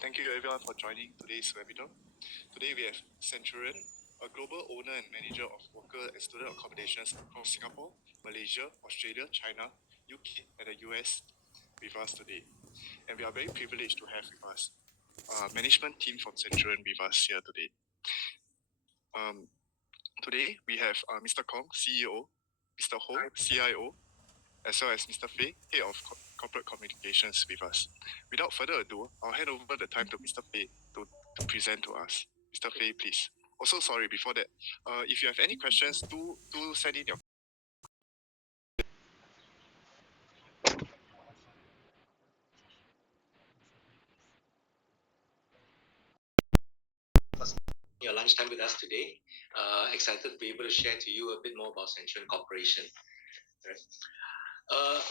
Thank you everyone for joining today's webinar. Today we have Centurion, a global owner and manager of worker and student accommodations across Singapore, Malaysia, Australia, China, UK, and the US with us today. And we are very privileged to have with us management team from Centurion with us here today. Today we have Mr. Kong, CEO, Mr. Ho, CIO, as well as Mr. Fei, Head of Corporate Communications with us. Without further ado, I'll hand over the time to Mr. Fei to present to us. Mr. Fei, please. Also, sorry, before that, if you have any questions, do send in your lunchtime with us today. Excited to be able to share to you a bit more about Centurion Corporation. Right.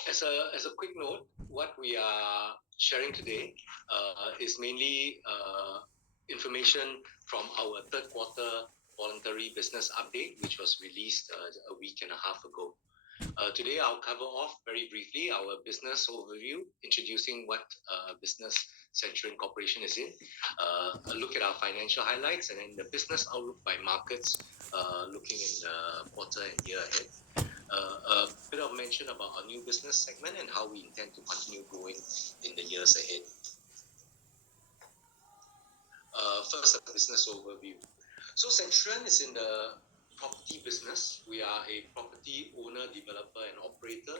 As a quick note, what we are sharing today is mainly information from our third quarter voluntary business update, which was released a week and a half ago. Today, I'll cover off very briefly our business overview, introducing what business Centurion Corporation is in, a look at our financial highlights, and then the business outlook by markets, looking in the quarter and year ahead. A bit of mention about our new business segment and how we intend to continue growing in the years ahead. First, a business overview. So Centurion is in the property business. We are a property owner, developer, and operator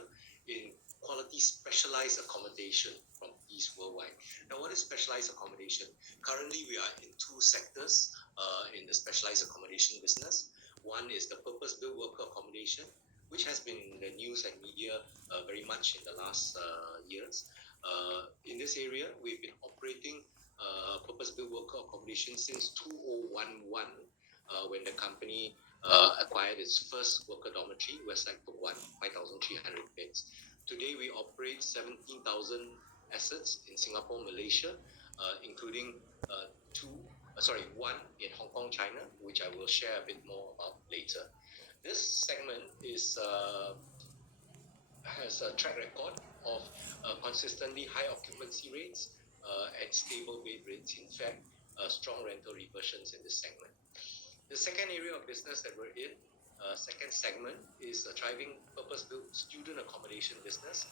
in quality specialized accommodation properties worldwide. Now, what is specialized accommodation? Currently, we are in two sectors in the specialized accommodation business. One is the purpose-built worker accommodation, which has been in the news and media very much in the last years. In this area, we've been operating purpose-built worker accommodation since 2011, when the company acquired its first worker dormitory, Westside Book 1, 5,300 beds. Today, we operate 17,000 assets in Singapore, Malaysia, including one in Hong Kong, China, which I will share a bit more about later. This segment has a track record of consistently high occupancy rates and stable bed rates. In fact, strong rental reversions in this segment. The second area of business that we're in, second segment, is a thriving purpose-built student accommodation business.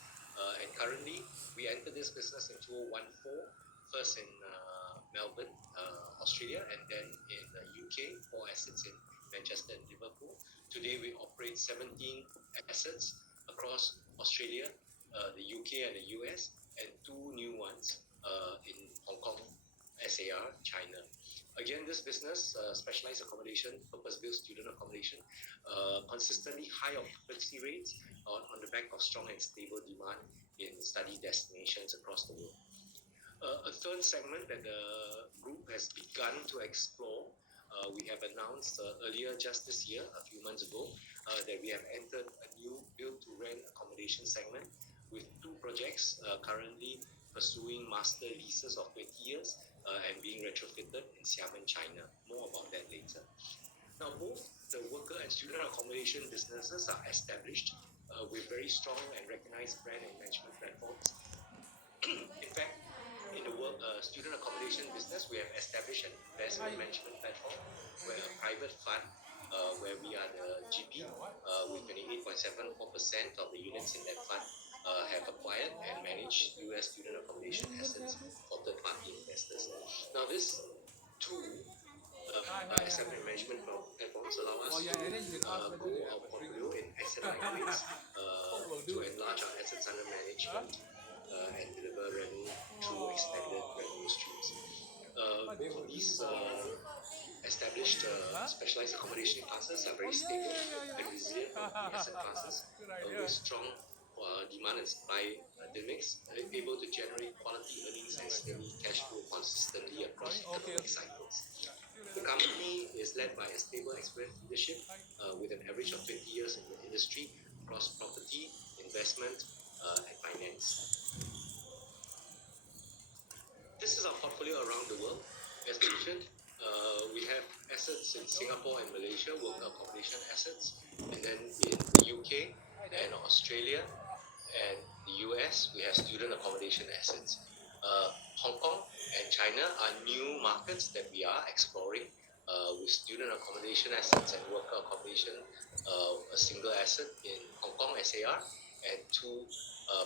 And currently, we entered this business in 2014, first in Melbourne, Australia, and then in the UK, 4 assets in Manchester and Liverpool. Today, we operate 17 assets across Australia, the UK and the US, and 2 new ones in Hong Kong, SAR, China. Again, this business, specialized accommodation, purpose-built student accommodation, consistently high occupancy rates on the back of strong and stable demand in study destinations across the world. A third segment that the group has begun to explore, we have announced earlier just this year, a few months ago, that we have entered a new build-to-rent accommodation segment with 2 projects currently pursuing master leases of 20 years and being retrofitted in Xiamen, China. More about that later. Now, both the worker and student accommodation businesses are established with very strong and recognized brand and management platforms. In fact, in the student accommodation business, we have established an investment management platform where a private fund, where we are the GP, with 28.74% of the units in that fund, have acquired and managed US student accommodation assets for third-party investors. Now, this tool, asset management platforms, allow us to grow our portfolio in asset-light ways, to enlarge our assets under management, and deliver revenue through extended revenue streams. Both of these established specialized accommodation classes are very stable and resilient asset classes with strong demand and supply dynamics, able to generate quality earnings and steady cash flow consistently across economic cycles. The company is led by a stable, experienced leadership with an average of 20 years in the industry across property, investment, and finance. This is our portfolio around the world. As mentioned, we have assets in Singapore and Malaysia, worker accommodation assets, and then in the UK and Australia and the US, we have student accommodation assets. Hong Kong and China are new markets that we are exploring with student accommodation assets and worker accommodation, a single asset in Hong Kong SAR and two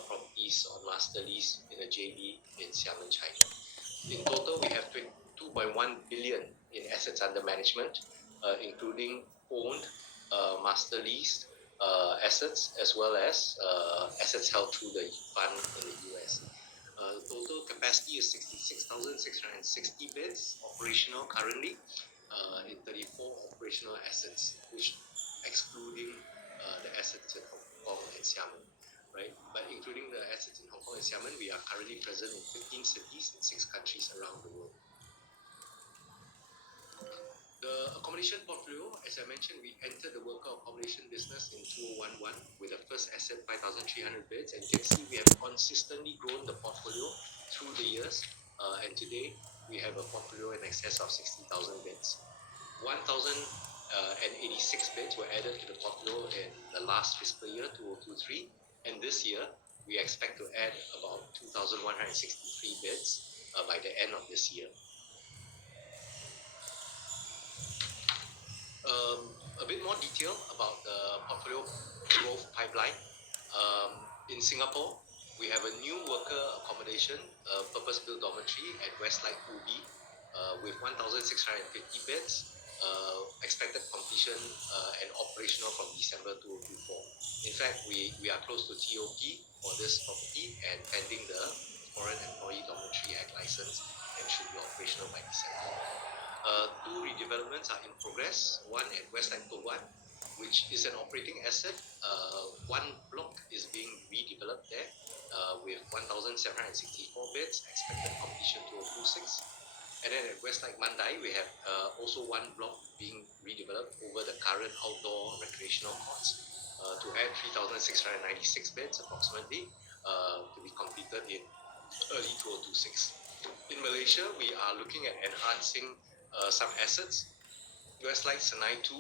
properties on master lease in a JV in Xiamen, China. In total, we have 2.1 billion in assets under management, including owned, master leased assets, as well as assets held through the fund in the US. The total capacity is 66,660 beds operational currently in 34 operational assets, which excluding the assets in Hong Kong and Xiamen, right? But including the assets in Hong Kong and Xiamen, we are currently present in 15 cities in 6 countries around the world. The accommodation portfolio, as I mentioned, we entered the worker accommodation business in 2011 with the first asset 5,300 beds, and you can see we have consistently grown the portfolio through the years, and today we have a portfolio in excess of 60,000 beds. 1,086 beds were added to the portfolio in the last fiscal year, 2023, and this year we expect to add about 2,163 beds by the end of this year. A bit more detail about the portfolio growth pipeline. In Singapore, we have a new worker accommodation, purpose-built dormitory at Westlight Ubi with 1,650 beds, expected completion and operational from December 2024. In fact, we are close to TOP for this property and pending the Foreign Employee Dormitory Act license and should be operational by December. 2 redevelopments are in progress. One at Westlight Towan, which is an operating asset. One block is being redeveloped there with 1,764 beds, expected completion 2026. And then at Westlight Mandai, we have also one block being redeveloped over the current outdoor recreational courts to add 3,696 beds approximately to be completed in early 2026. In Malaysia, we are looking at enhancing some assets. Westlight Senai 2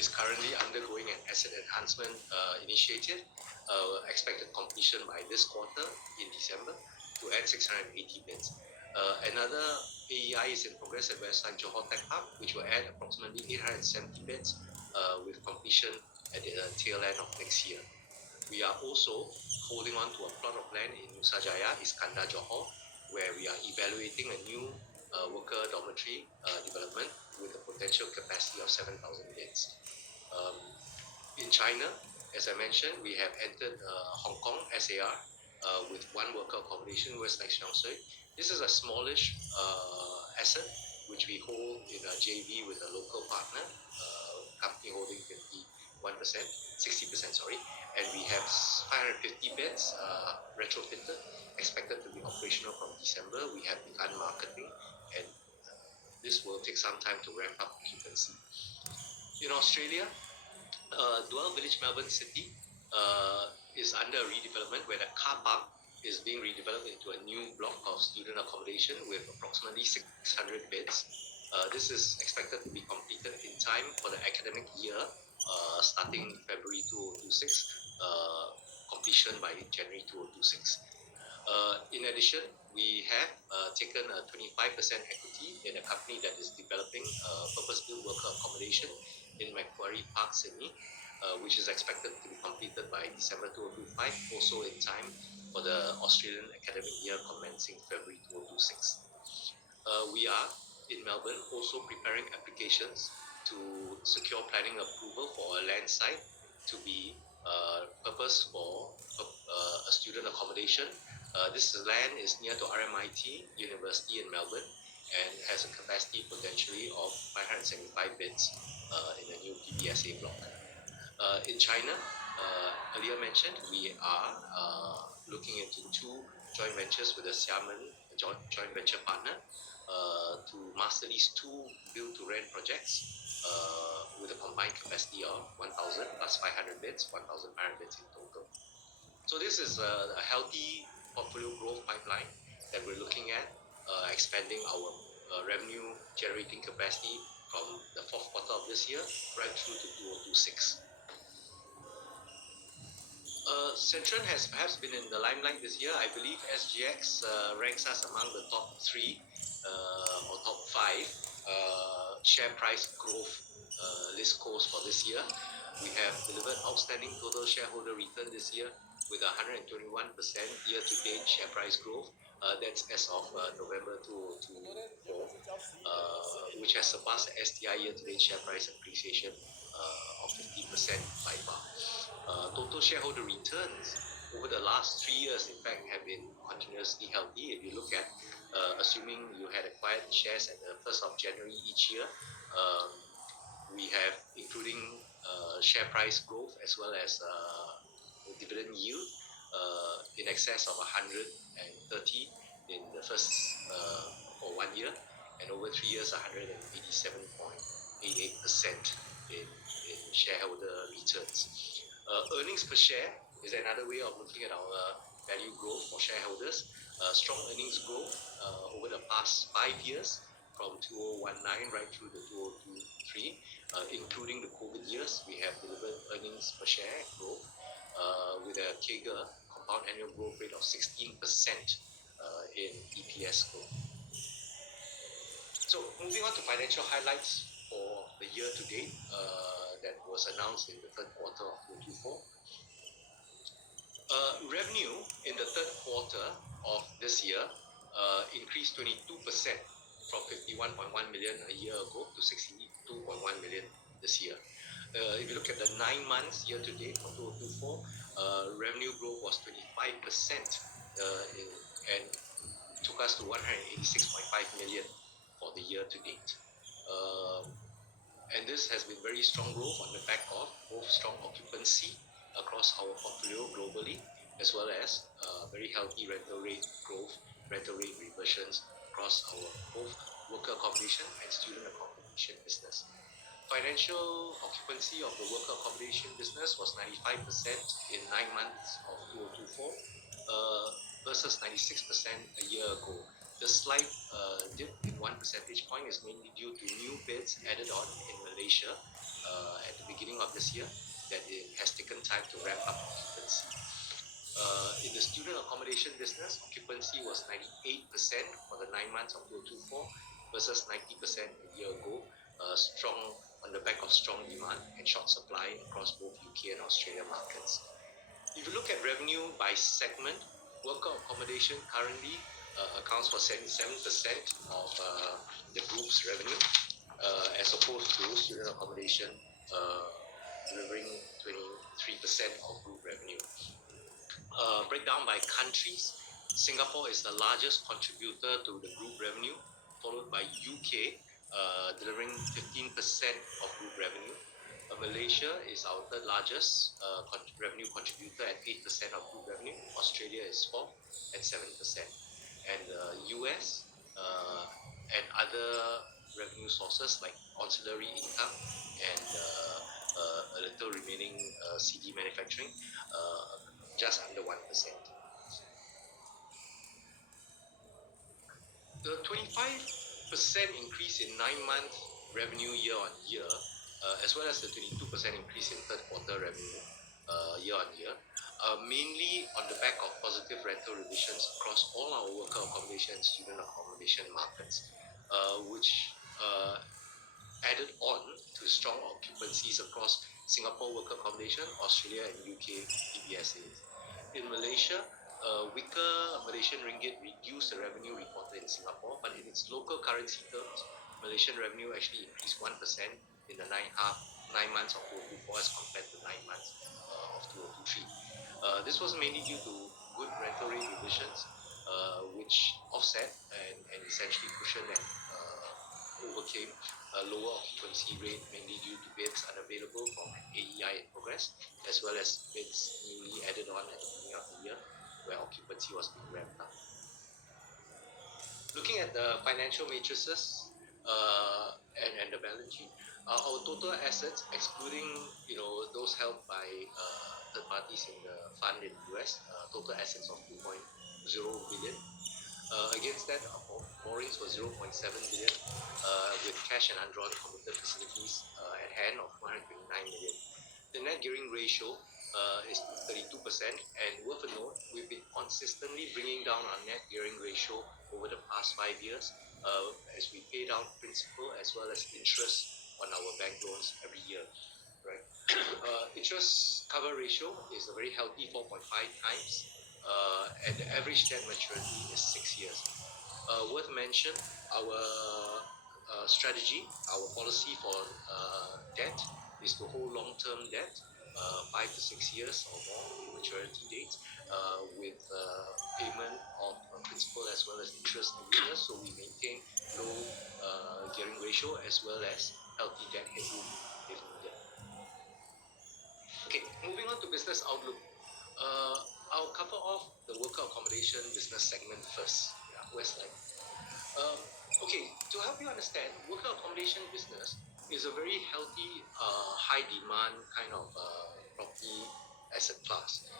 is currently undergoing an asset enhancement initiative, expected completion by this quarter in December to add 680 beds. Another AEI is in progress at Westlight Johor Tech Park, which will add approximately 870 beds with completion at the tail end of next year. We are also holding on to a plot of land in Nusajaya, Iskandar Johor, where we are evaluating a new worker dormitory development with a potential capacity of 7,000 beds. In China, as I mentioned, we have entered Hong Kong SAR with one worker accommodation, Westlight Xiangshui. This is a smallish asset which we hold in a JV with a local partner, company holding 60%, sorry, and we have 550 beds retrofitted, expected to be operational from December. We have begun marketing, and this will take some time to ramp up occupancy. In Australia, Dwell Village, Melbourne City is under redevelopment, where the car park is being redeveloped into a new block of student accommodation with approximately 600 beds. This is expected to be completed in time for the academic year starting February 2026, completion by January 2026. In addition, we have taken a 25% equity in a company that is developing purpose-built worker accommodation in Macquarie Park, Sydney, which is expected to be completed by December 2025, also in time for the Australian academic year commencing February 2026. We are in Melbourne also preparing applications to secure planning approval for a land site to be purposed for a student accommodation. This land is near to RMIT University in Melbourne and has a capacity potentially of 575 beds in a new PBSA block. In China, earlier mentioned, we are looking into 2 joint ventures with a Xiamen joint venture partner to master lease 2 build-to-rent projects with a combined capacity of 1,000 plus 500 beds, 1,500 beds in total. So this is a healthy portfolio growth pipeline that we're looking at, expanding our revenue generating capacity from the 4th quarter of this year right through to 2026. Centurion has perhaps been in the limelight this year. I believe SGX ranks us among the top 3 or top 5 share price growth list scores for this year. We have delivered outstanding total shareholder return this year with 121% year-to-date share price growth. That's as of November 2024, which has surpassed the STI year-to-date share price appreciation of 50% by far. Total shareholder returns over the last 3 years, in fact, have been continuously healthy. If you look at, assuming you had acquired shares at the 1st of January each year, we have, including share price growth as well as dividend yield, in excess of 130 in the first for 1 year, and over 3 years, 187.88% in shareholder returns. Earnings per share is another way of looking at our value growth for shareholders. Strong earnings growth over the past 5 years, from 2019 right through the 2023, including the COVID years. We have delivered earnings per share growth with a CAGR, compound annual growth rate, of 16% in EPS growth. So moving on to financial highlights for the year to date that was announced in the third quarter of 2024. Revenue in the third quarter of this year increased 22% from 51.1 million a year ago to 62.1 million this year. If you look at the 9 months year to date of 2024, revenue growth was 25% and took us to 186.5 million for the year to date. And this has been very strong growth on the back of both strong occupancy across our portfolio globally, as well as very healthy rental rate growth, rental rate reversions across our both worker accommodation and student accommodation business. Financial occupancy of the worker accommodation business was 95% in 9 months of 2024 versus 96% a year ago. The slight dip in 1 percentage point is mainly due to new beds added on in Malaysia at the beginning of this year, that it has taken time to ramp up occupancy. In the student accommodation business, occupancy was 98% for the 9 months of 2024 versus 90% a year ago, strong on the back of strong demand and short supply across both UK and Australia markets. If you look at revenue by segment, worker accommodation currently accounts for 77% of the group's revenue, as opposed to student accommodation delivering 23% of group revenue. Breakdown by countries, Singapore is the largest contributor to the group revenue, followed by UK, delivering 15% of group revenue. Malaysia is our third largest revenue contributor at 8% of group revenue. Australia is 4% at 7%. And US and other revenue sources like ancillary income and a little remaining CD manufacturing, just under 1%. The 25% increase in 9-month revenue year on year, as well as the 22% increase in third quarter revenue year on year, mainly on the back of positive rental revisions across all our worker accommodation and student accommodation markets, which added on to strong occupancies across Singapore worker accommodation, Australia and UK PBSAs. In Malaysia, weaker Malaysian ringgit reduced the revenue reported in Singapore, but in its local currency terms, Malaysian revenue actually increased 1% in the 9 months of 2024 as compared to 9 months of 2023. This was mainly due to good rental rate revisions, which offset and essentially cushioned and overcame a lower occupancy rate, mainly due to beds unavailable from AEI in progress, as well as beds newly added on at the beginning of the year, where occupancy was being ramped up. Looking at the financial matrices and the balance sheet, our total assets, excluding those held by third parties in the fund in the US, total assets of 2.0 billion. Against that, borrowings were 0.7 billion, with cash and undrawn committed facilities at hand of 129 million. The net gearing ratio is 32%. And worth a note, we've been consistently bringing down our net gearing ratio over the past 5 years as we pay down principal as well as interest on our bank loans every year. Right. Interest cover ratio is a very healthy 4.5 times, and the average debt maturity is 6 years. Worth mention, our strategy, our policy for debt is to hold long-term debt, 5 to 6 years or more in maturity date, with payment of principal as well as interest every year. So we maintain low gearing ratio as well as healthy debt headroom if needed. Okay, moving on to business outlook. I'll cover off the worker accommodation business segment first. Yeah, where's like okay, to help you understand, worker accommodation business is a very healthy, high demand kind of property asset class.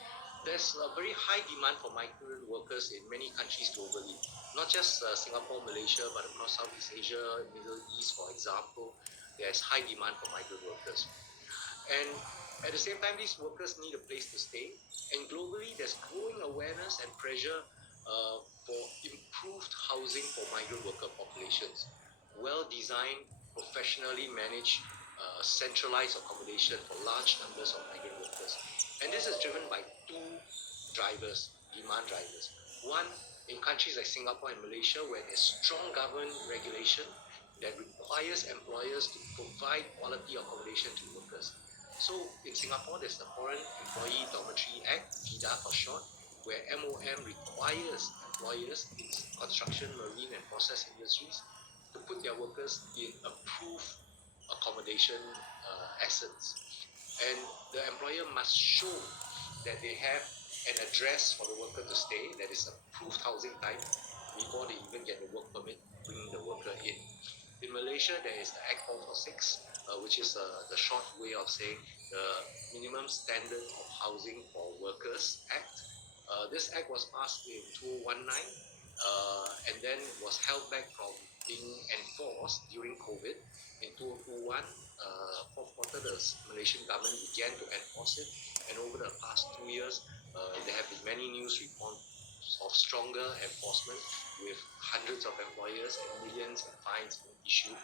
There's a very high demand for migrant workers in many countries globally, not just Singapore, Malaysia, but across Southeast Asia, Middle East, for example. There's high demand for migrant workers. And at the same time, these workers need a place to stay. And globally, there's growing awareness and pressure for improved housing for migrant worker populations. Well-designed, professionally managed, centralized accommodation for large numbers of migrant workers. And this is driven by two drivers, demand drivers. One, in countries like Singapore and Malaysia, where there's strong government regulation that requires employers to provide quality accommodation to workers. So in Singapore, there's the Foreign Employee Dormitory Act, FIDA for short, where MOM requires employers in construction, marine, and process industries to put their workers in approved accommodation assets. And the employer must show that they have an address for the worker to stay that is approved housing type before they even get the work permit bringing the worker in. In Malaysia, there is the Act 446, which is the short way of saying the Minimum Standard of Housing for Workers Act. This act was passed in 2019 and then was held back from being enforced during COVID. In 2021, fourth quarter, the Malaysian government began to enforce it, and over the past 2 years, there have been many news reports of stronger enforcement with hundreds of employers and millions in fines issued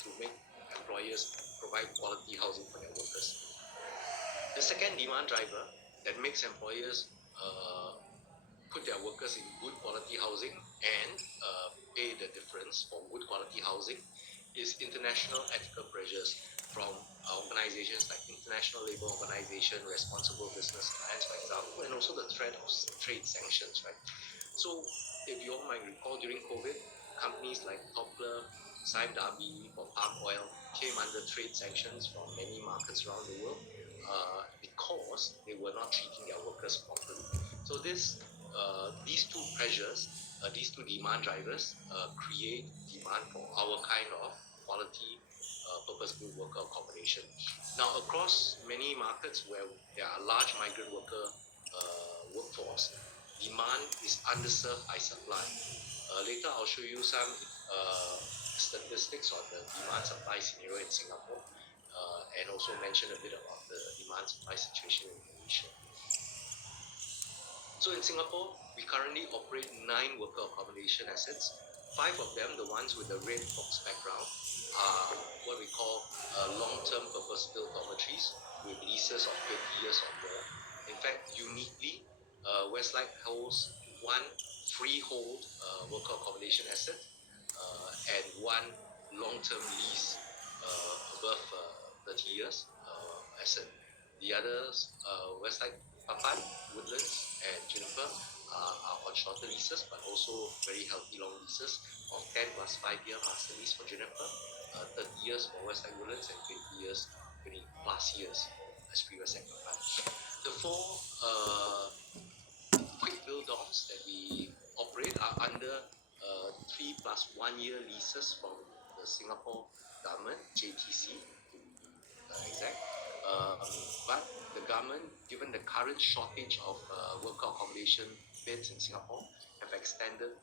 to make employers provide quality housing for their workers. The second demand driver that makes employers put their workers in good quality housing and pay the difference for good quality housing is international ethical pressures from organizations like International Labour Organization, Responsible Business Alliance, for example, and also the threat of trade sanctions, right? So if you all might recall, during COVID, companies like Topler, Sime Darby for palm oil came under trade sanctions from many markets around the world because they were not treating their workers properly. So these two pressures, these two demand drivers create demand for our kind of quality purpose-built worker accommodation. Now, across many markets where there are large migrant worker workforce, demand is underserved by supply. Later, I'll show you some statistics on the demand-supply scenario in Singapore and also mention a bit about the demand-supply situation in Malaysia. So in Singapore, we currently operate 9 worker accommodation assets. 5 of them, the ones with the red box background, are what we call long-term purpose-built dormitories with leases of 20 years or more. In fact, uniquely, Westlight holds 1 freehold worker accommodation asset and 1 long-term lease above 30 years asset. The others, Westside Papan, Woodlands, and Juniper are on shorter leases, but also very healthy long leases of 10 plus 5-year master lease for Juniper, 30 years for Westside Woodlands, and 20 years, 20 plus years as previous at Papan. The 4 quick build dorms that we operate are under 3 plus 1 year leases from the Singapore government, JTC to be exact. But the government, given the current shortage of worker accommodation beds in Singapore, have extended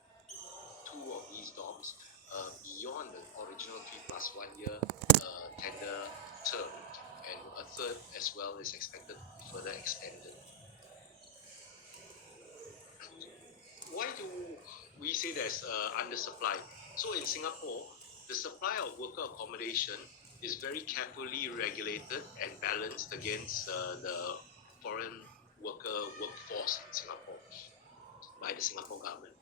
2 of these dorms beyond the original 3 plus 1 year tender term. and a third as well is expected to be further extended. Why do we say there's undersupply? So in Singapore, the supply of worker accommodation is very carefully regulated and balanced against the foreign workforce in Singapore by the Singapore government.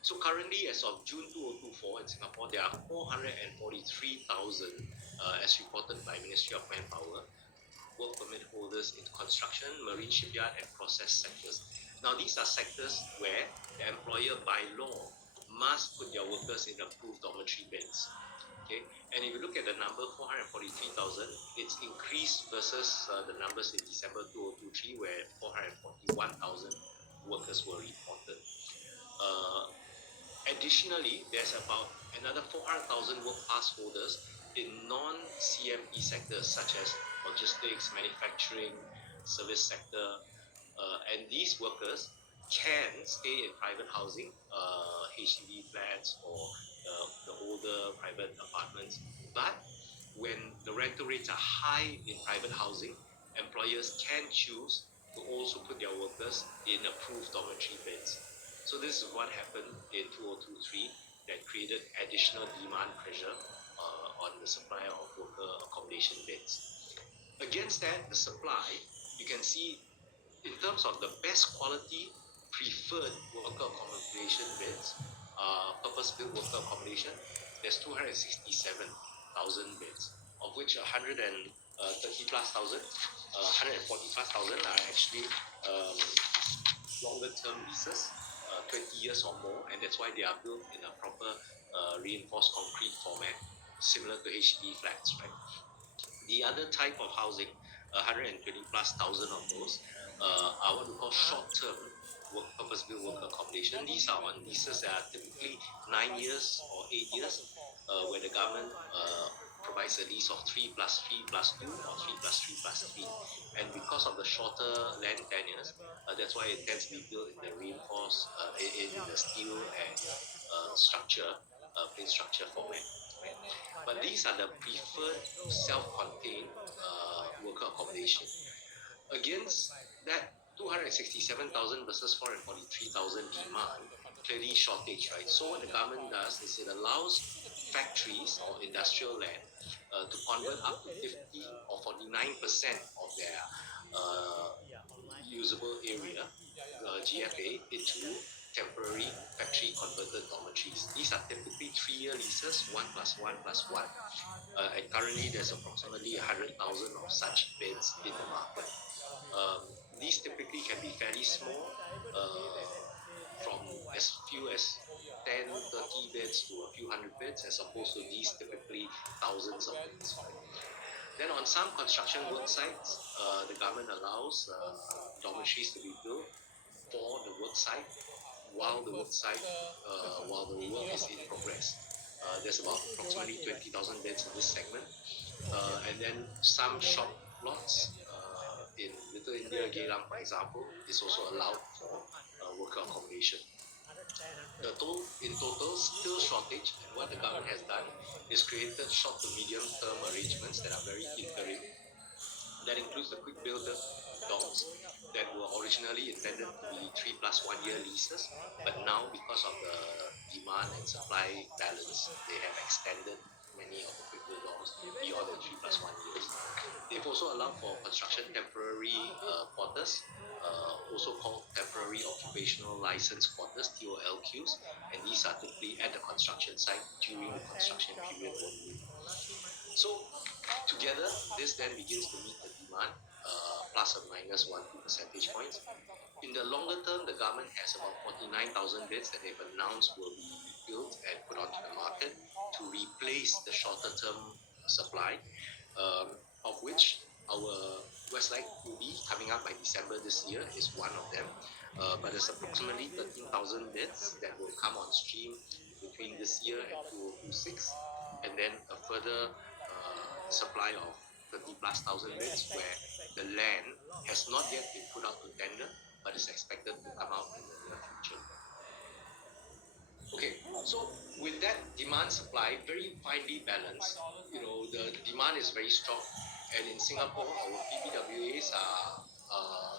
So currently, as of June 2024 in Singapore, there are 443,000, as reported by Ministry of Manpower, work permit holders in construction, marine shipyard, and process sectors. Now, these are sectors where the employer, by law, must put their workers in approved dormitory beds. Okay, and if you look at the number 443,000, it's increased versus the numbers in December 2023, where 441,000 workers were reported. Additionally, there's about another 400,000 work pass holders in non-CME sectors such as logistics, manufacturing, service sector, and these workers can stay in private housing, HDB flats or the older private apartments. But when the rental rates are high in private housing, employers can choose to also put their workers in approved dormitory beds. So this is what happened in 2023 that created additional demand pressure on the supply of worker accommodation beds. Against that, the supply, you can see in terms of the best quality preferred worker accommodation beds, purpose-built worker accommodation, there's 267,000 beds, of which 130 plus thousand, 140 plus thousand are actually longer term leases, 20 years or more, and that's why they are built in a proper reinforced concrete format, similar to HDB flats, right? The other type of housing, 120 plus thousand of those, are what we call short-term purpose-built worker accommodation. These are on leases that are typically 9 years or 8 years, where the government provides a lease of 3 plus 3 plus 2 or 3 plus 3 plus 3. And because of the shorter land tenures, that's why it tends to be built in the reinforced, in the steel and structure, plain structure format. But these are the preferred self-contained worker accommodation. Against that 267,000 versus 443,000 demand, clearly shortage, right? So what the government does is it allows factories or industrial land to convert up to 50 or 49% of their usable area, GFA, into temporary factory converted dormitories. These are typically 3-year leases, 1 plus 1 plus 1. And currently there's approximately 100,000 of such beds in the market. These typically can be fairly small, from as few as 10, 30 beds to a few hundred beds, as opposed to these typically thousands of beds. Then on some construction work sites, the government allows dormitories to be built for the work site while the work site, while the work is in progress. There's about approximately 20,000 beds in this segment. And then some shop lots in Little India, Geylang, for example, is also allowed for worker accommodation. In total, skill shortage, and what the government has done is created short to medium term arrangements that are very interim. That includes the quick builder dorms that were originally intended to be 3 plus 1 year leases, but now because of the demand and supply balance, they have extended many of the quick build dorms beyond the 3 plus 1 years. They've also allowed for construction temporary quarters, also called temporary occupational license quarters, TOLQs, and these are typically at the construction site during the construction period only. So together, this then begins to meet the demand, plus or minus 1-2 percentage points. In the longer term, the government has about 49,000 beds that they've announced will be built and put onto the market to replace the shorter term supply, of which our Westlake Ubi coming up by December this year is one of them. But there's approximately 13,000 beds that will come on stream between this year and 2026, and then a further supply of 30 plus thousand beds where the land has not yet been put out to tender, but is expected to come out in the near future. Okay, so with that demand supply very finely balanced, the demand is very strong. And in Singapore, our PPWAs are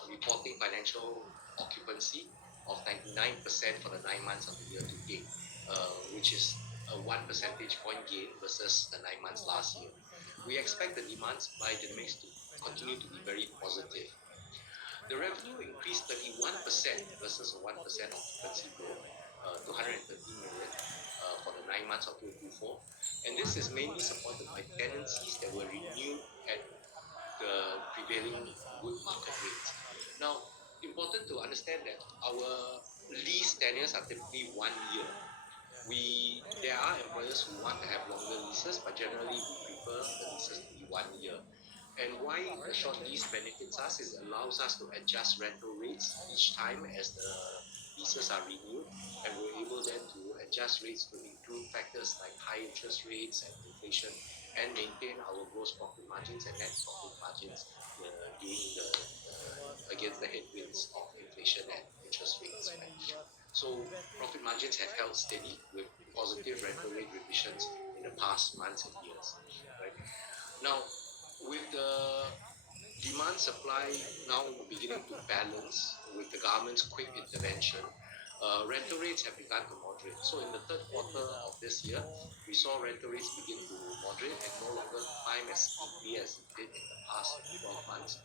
reporting financial occupancy of 99% for the 9 months of the year to date, which is a 1 percentage point gain versus the 9 months last year. We expect the demand supply dynamics to continue to be very positive. The revenue increased 31% versus a 1% occupancy growth to 113 million for the 9 months of 2024. And this is mainly supported by tenancies that were renewed at the prevailing good market rates. Now, important to understand that our lease tenures are typically 1 year. There are employers who want to have longer leases, but generally we prefer the leases to be 1 year. And why the short lease benefits us is it allows us to adjust rental rates each time as the leases are renewed, and we're able then to adjust rates to include factors like high interest rates and inflation, and maintain our gross profit margins and net profit margins during against the headwinds of inflation and interest rates. Right? So profit margins have held steady with positive rental rate revisions in the past months and years. Right? Now, with the demand supply now beginning to balance with the government's quick intervention, rental rates have begun to moderate. So in the third quarter of this year, we saw rental rates begin to moderate and no longer climb as steeply as it did in the past 12 months.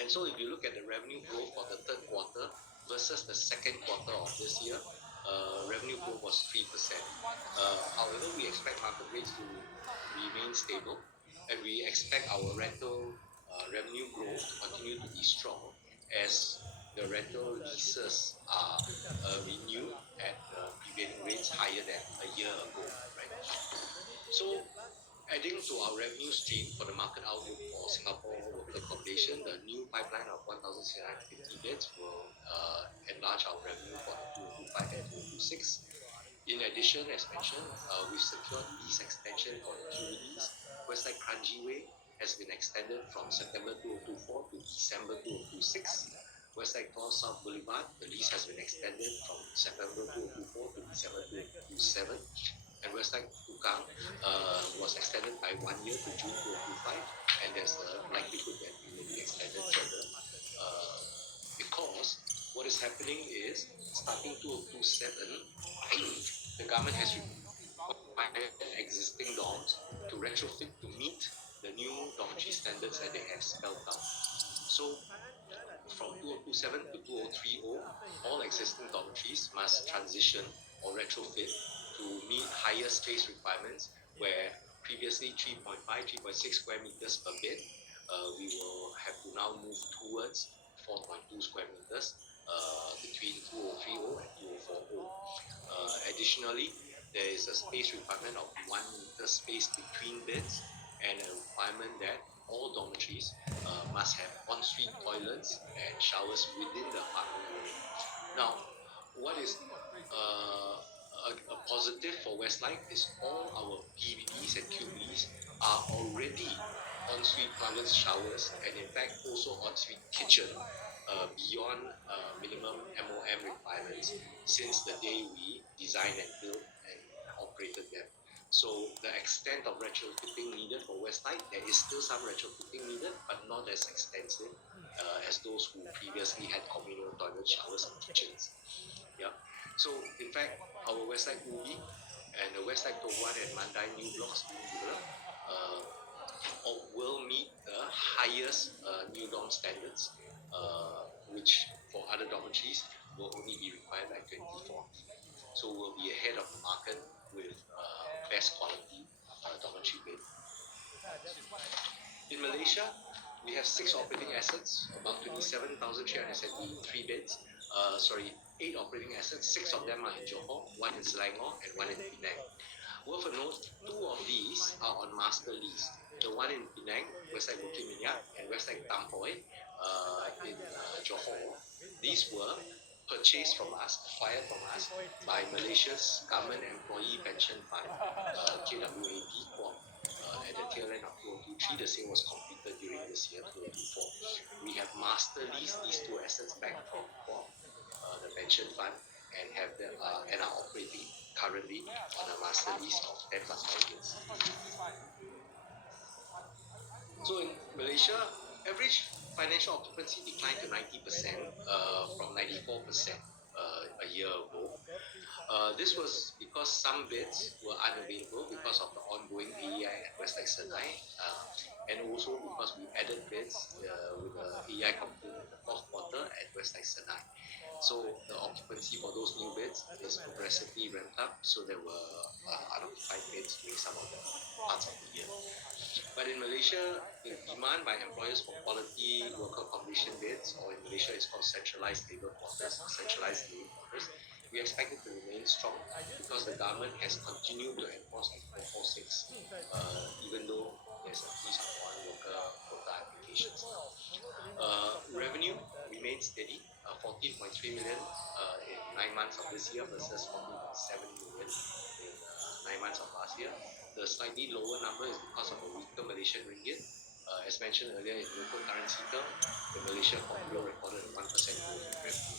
And so if you look at the revenue growth for the third quarter versus the second quarter of this year, revenue growth was 3%. However, we expect market rates to remain stable, and we expect our rental revenue growth to continue to be strong as the rental leases are renewed at prevailing rates higher than a year ago. Right? So, adding to our revenue stream for the market outlook for Singapore worker accommodation, the new pipeline of 1,650 beds will enlarge our revenue for the 2025 and 2026. In addition, as mentioned, we've secured lease extension for the QEDs. Westside Kranji Way has been extended from September 2024 to December 2026. Westside Cross South Boulevard, the lease has been extended from September 2024 to December 2027. And Westside Tukang was extended by 1 year to June 2025, and there's a likelihood that it will be extended further because what is happening is starting 2027, the government has required existing dorms to retrofit to meet the new dormitory standards that they have spelled out. So from 2027 to 2030, all existing dormitories must transition or retrofit to meet higher space requirements, where previously 3.5, 3.6 square meters per bed, we will have to now move towards 4.2 square meters between 2030 and 2040. Additionally, there is a space requirement of 1 meter space between beds, and a requirement that all dormitories must have ensuite toilets and showers within the apartment unit. Now, what is a positive for Westlife is all our PVDs and QBs are already ensuite toilets, showers, and in fact also ensuite kitchen beyond minimum MOM requirements since the day we designed and built and operated them. So the extent of retrofitting needed for Westside, there is still some retrofitting needed, but not as extensive as those who previously had communal toilet, showers, and kitchens. Yeah. So in fact, our Westside Ubi and the Westside Towan and Mandai new blocks being developed will meet the highest new dorm standards, which for other dormitories will only be required by 2040. So we'll be ahead of the market with best quality dormitory bed. In Malaysia, we have 6 operating assets, about 27,373 beds. 8 operating assets. 6 of them are in Johor, 1 in Selangor, and 1 in Penang. Worth a note, 2 of these are on master lease. The one in Penang, Westside Bukit Minyak, and Westside Tampoy in Johor. These were purchased from us, acquired from us by Malaysia's Government Employee Pension Fund, KWAP Corp. At the tail end of 2023, the sale was completed during this year, 2024. We have master leased these 2 assets back from Corp, the pension fund, and have them and are operating currently on a master lease of 10 plus 5 years. So in Malaysia, average financial occupancy declined to 90% from 94% a year ago. This was because some beds were unavailable because of the ongoing AEI at West Lake Senai, and also because we added beds with the AEI complete in the fourth quarter at West Lake Senai. So the occupancy for those new beds is progressively ramped up. So there were unoccupied beds during some of the parts of the year. But in Malaysia, the demand by employers for quality worker accommodation beds, or in Malaysia it's called centralized labor quarters, we expect it to remain strong because the government has continued to enforce the 446, even though there's a freeze on foreign worker quota applications now. Revenue remains steady, 14.3 million in 9 months of this year versus 14.7 million in 9 months of last year. The slightly lower number is because of a weaker Malaysian ringgit. As mentioned earlier, in local currency term, the Malaysia portfolio recorded a 1% growth in revenue.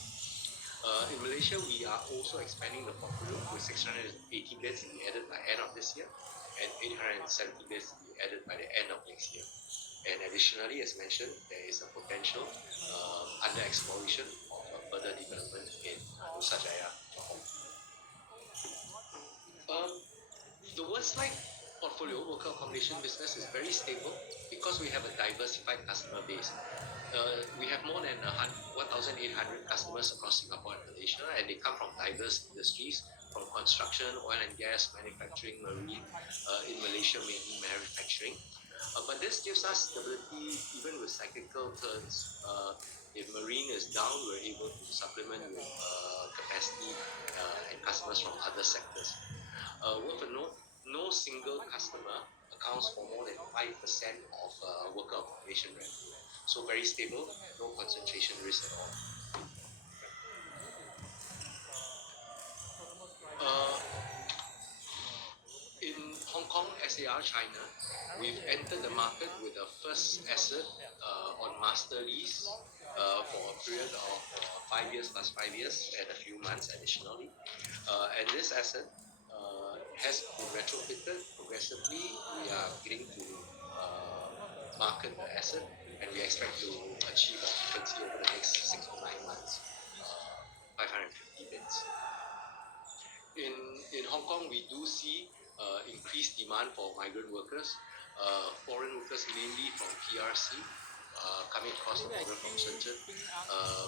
In Malaysia, we are also expanding the portfolio with 680 beds to be added by end of this year and 870 beds to be added by the end of next year. And additionally, as mentioned, there is a potential under exploration of further development in Nusa Jaya, Johor. The Westlake portfolio worker accommodation business is very stable because we have a diversified customer base. We have more than 1,800 customers across Singapore and Malaysia, and they come from diverse industries, from construction, oil and gas, manufacturing, marine, in Malaysia mainly manufacturing. But this gives us stability even with cyclical turns. If marine is down, we're able to supplement with capacity and customers from other sectors. Worth a note, no single customer accounts for more than 5% of worker accommodation revenue. So very stable, no concentration risk at all. In Hong Kong, SAR China, we've entered the market with a first asset on master lease for a period of 5 years plus 5 years and a few months additionally. And this asset has been retrofitted progressively. We are beginning to market the asset, and we expect to achieve occupancy over the next 6 to 9 months, 550 beds. In Hong Kong, we do see increased demand for migrant workers, foreign workers mainly from PRC, coming across the border from Centurion,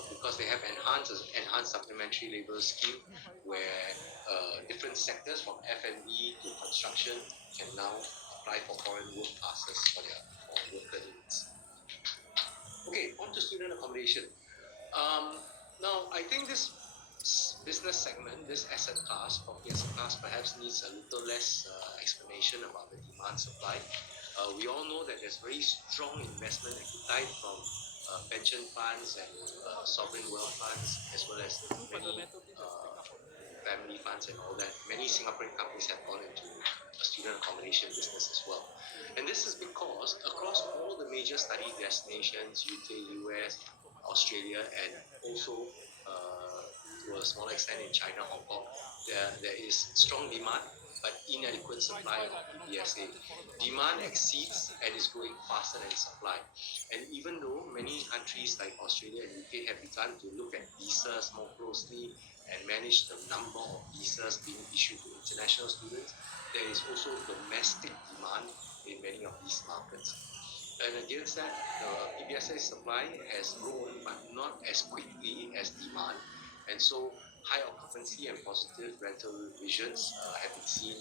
because they have enhanced supplementary labour scheme where different sectors from F&B to construction can now apply for foreign work passes for worker needs. Okay, on to student accommodation. Now, I think this business segment, this asset class, property asset class, perhaps needs a little less explanation about the demand supply. We all know that there's very strong investment appetite from pension funds and sovereign wealth funds, as well as many family funds and all that. Many Singaporean companies have gone into a student accommodation business as well. And this is because across all the major study destinations, UK, US, Australia, and also to a small extent in China, Hong Kong, there is strong demand but inadequate supply of PBSA. Demand exceeds and is growing faster than supply. And even though many countries like Australia and UK have begun to look at visas more closely and manage the number of visas being issued to international students, there is also domestic demand in many of these markets. And against that, the PBSA supply has grown but not as quickly as demand. And so high occupancy and positive rental revisions have been seen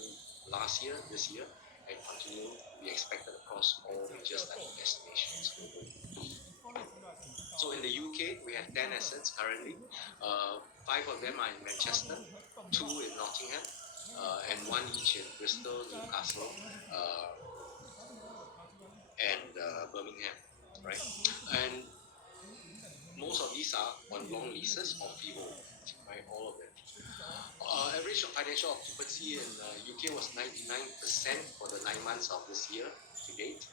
last year, this year, and continue to be expected across all major study destinations globally. So in the UK, we have 10 assets currently. 5 of them are in Manchester, 2 in Nottingham, and 1 each in Bristol, Newcastle, and Birmingham, right? And most of these are on long leases or freehold, right? All of them. Average of financial occupancy in UK was 99% for the 9 months of this year to date,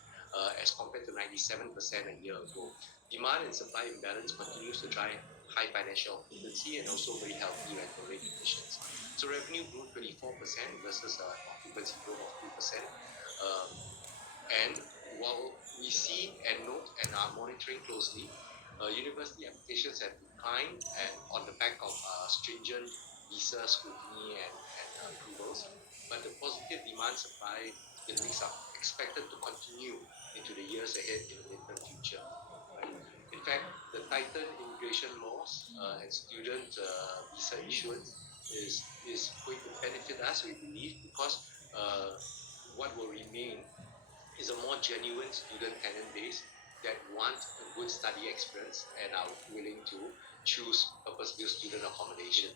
as compared to 97% a year ago. Demand and supply imbalance continues to drive high financial occupancy and also very healthy rental rate conditions. So revenue grew 24% versus occupancy growth of 2%. And while we see and note and are monitoring closely, university applications have declined and on the back of stringent visa scrutiny and approvals, but the positive demand supply dynamics are expected to continue into the years ahead in the near future. Right? In fact, the tightened immigration laws and student visa issuance is going to benefit us, we believe, because what will remain is a more genuine student tenant base that want a good study experience and are willing to choose purpose-built student accommodation.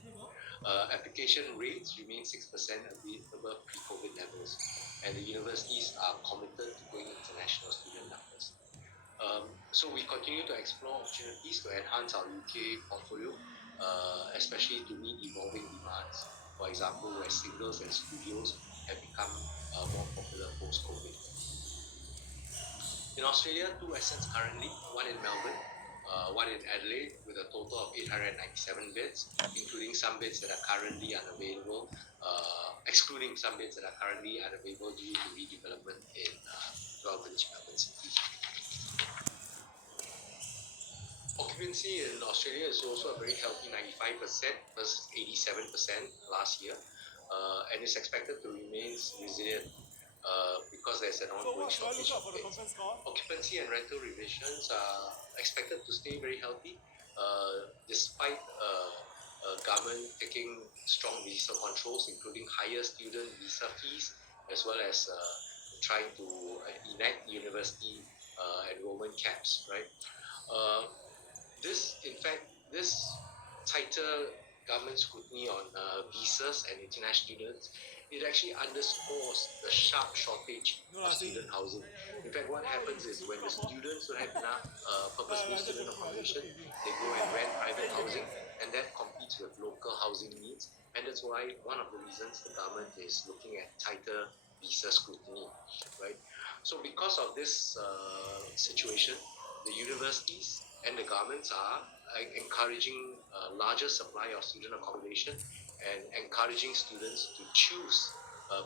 Application rates remain 6% above pre-COVID levels, and the universities are committed to growing international student numbers. So we continue to explore opportunities to enhance our UK portfolio, especially to meet evolving demands. For example, where singles and studios have become more popular post-COVID. In Australia, 2 assets currently, one in Melbourne, one in Adelaide, with a total of 897 beds, including some beds that are currently unavailable, excluding some beds that are currently unavailable due to redevelopment in Melbourne City. Occupancy in Australia is also a very healthy 95% versus 87% last year, and is expected to remain resilient because there's an ongoing shortage of beds. Occupancy and rental revisions are expected to stay very healthy despite government taking strong visa controls, including higher student visa fees, as well as trying to enact university enrollment caps, right? This tighter government scrutiny on visas and international students, it actually underscores the sharp shortage of student housing. In fact, what happens is when the students don't have enough purpose-built student accommodation, they go and rent private housing, and that competes with local housing needs. And that's why one of the reasons the government is looking at tighter visa scrutiny, right? So because of this situation, the universities and the governments are encouraging a larger supply of student accommodation and encouraging students to choose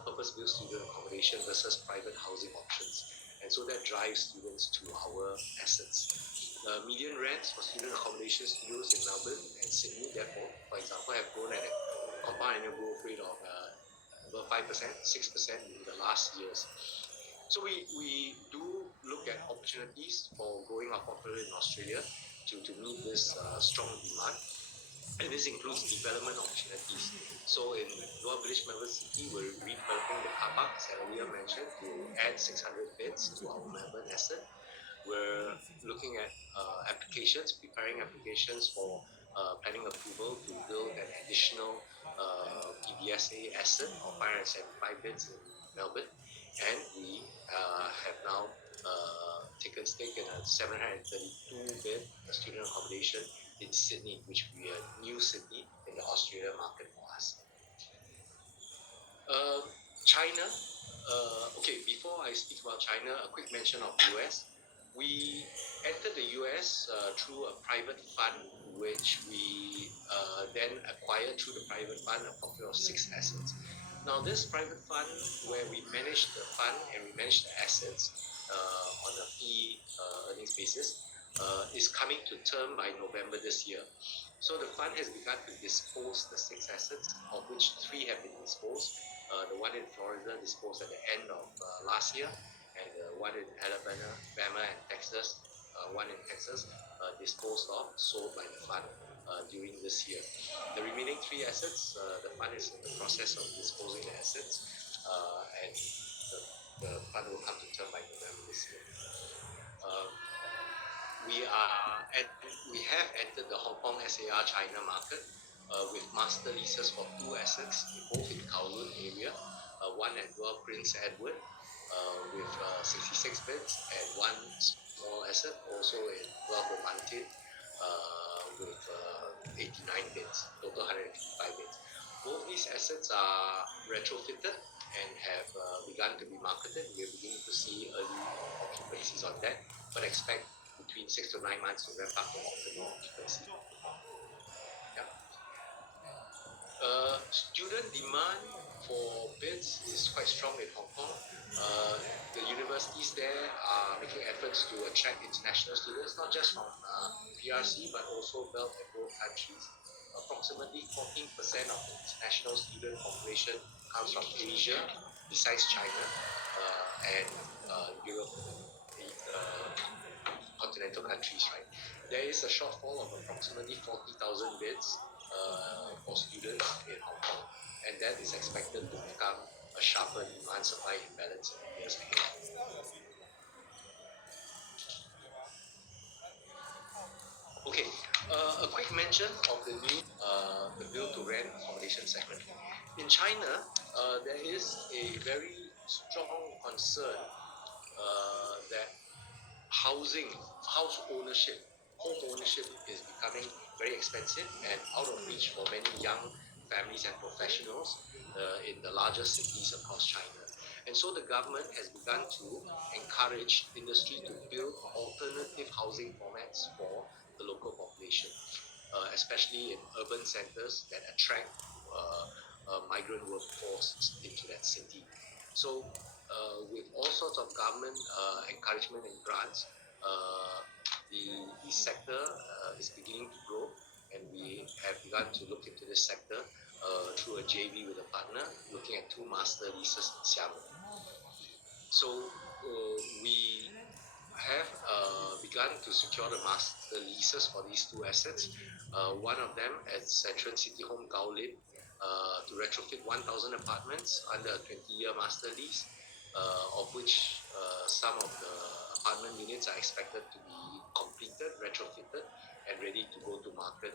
purpose-built student accommodation versus private housing options. And so that drives students to our assets. Median rents for student accommodation studios in Melbourne and Sydney, therefore, for example, have grown at a compound annual growth rate of about 5%, 6% in the last years. So we do look at opportunities for growing our portfolio in Australia to meet this strong demand. And this includes development opportunities. So in Lower Village, Melbourne City, we're redeveloping the car park, as I earlier mentioned, to add 600 beds to our Melbourne asset. We're looking at preparing applications for planning approval to build an additional PBSA asset of 575 beds in Melbourne. And we have now taken stake in a 732-bed student accommodation in Sydney, which will be a new city in the Australia market for us. China. Okay, before I speak about China, a quick mention of US. We entered the US through a private fund, which we then acquired through the private fund a portfolio of 6 assets. Now, this private fund, where we manage the fund and we manage the assets on a fee earnings basis, is coming to term by November this year. So the fund has begun to dispose the 6 assets, of which 3 have been disposed. The one in Florida disposed at the end of last year, and the one in Alabama and Texas, one in Texas, disposed of, sold by the fund during this year. The remaining 3 assets, the fund is in the process of disposing the assets, and the fund will come to term by November this year. We have entered the Hong Kong SAR China market with master leases for 2 assets, both in Kowloon area, one at Royal Prince Edward with 66 beds, and one small asset also in Royal Romantin with 89 beds, total 155 beds. Both these assets are retrofitted and have begun to be marketed. We are beginning to see early occupancies on that, but expect between 6 to 9 months to ramp up to optimal occupancy. Yeah. Student demand for bids is quite strong in Hong Kong. The universities there are making efforts to attract international students, not just from PRC, but also Belt and Road countries. Approximately 14% of the international student population comes from Asia, besides China and Europe, continental countries, right? There is a shortfall of approximately 40,000 beds for students in Hong Kong, and that is expected to become a sharper demand-supply imbalance in the years ahead. Okay, a quick mention of the new the build-to-rent accommodation segment. In China, there is a very strong concern that house ownership, home ownership is becoming very expensive and out of reach for many young families and professionals in the larger cities across China. And so the government has begun to encourage industry to build alternative housing formats for the local population, especially in urban centers that attract migrant workforce into that city. So with all sorts of government encouragement and grants, the sector is beginning to grow, and we have begun to look into this sector through a JV with a partner, looking at 2 master leases in Xiamen. So we have begun to secure the master leases for these 2 assets. One of them at Centurion City Home Gaolin to retrofit 1,000 apartments under a 20-year master lease, of which some of the apartment units are expected to be completed, retrofitted, and ready to go to market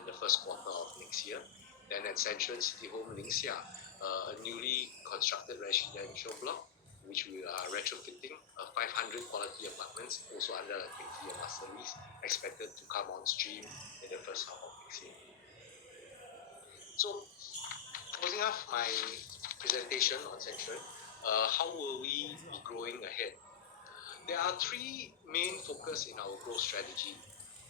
in the first quarter of next year. Then at Centurion City Home Lingxia, a newly constructed residential block, which we are retrofitting 500 quality apartments, also under a 20-year master lease, expected to come on stream in the first half of next year. So, closing off my presentation on Centurion, how will we be growing ahead? There are 3 main focus in our growth strategy.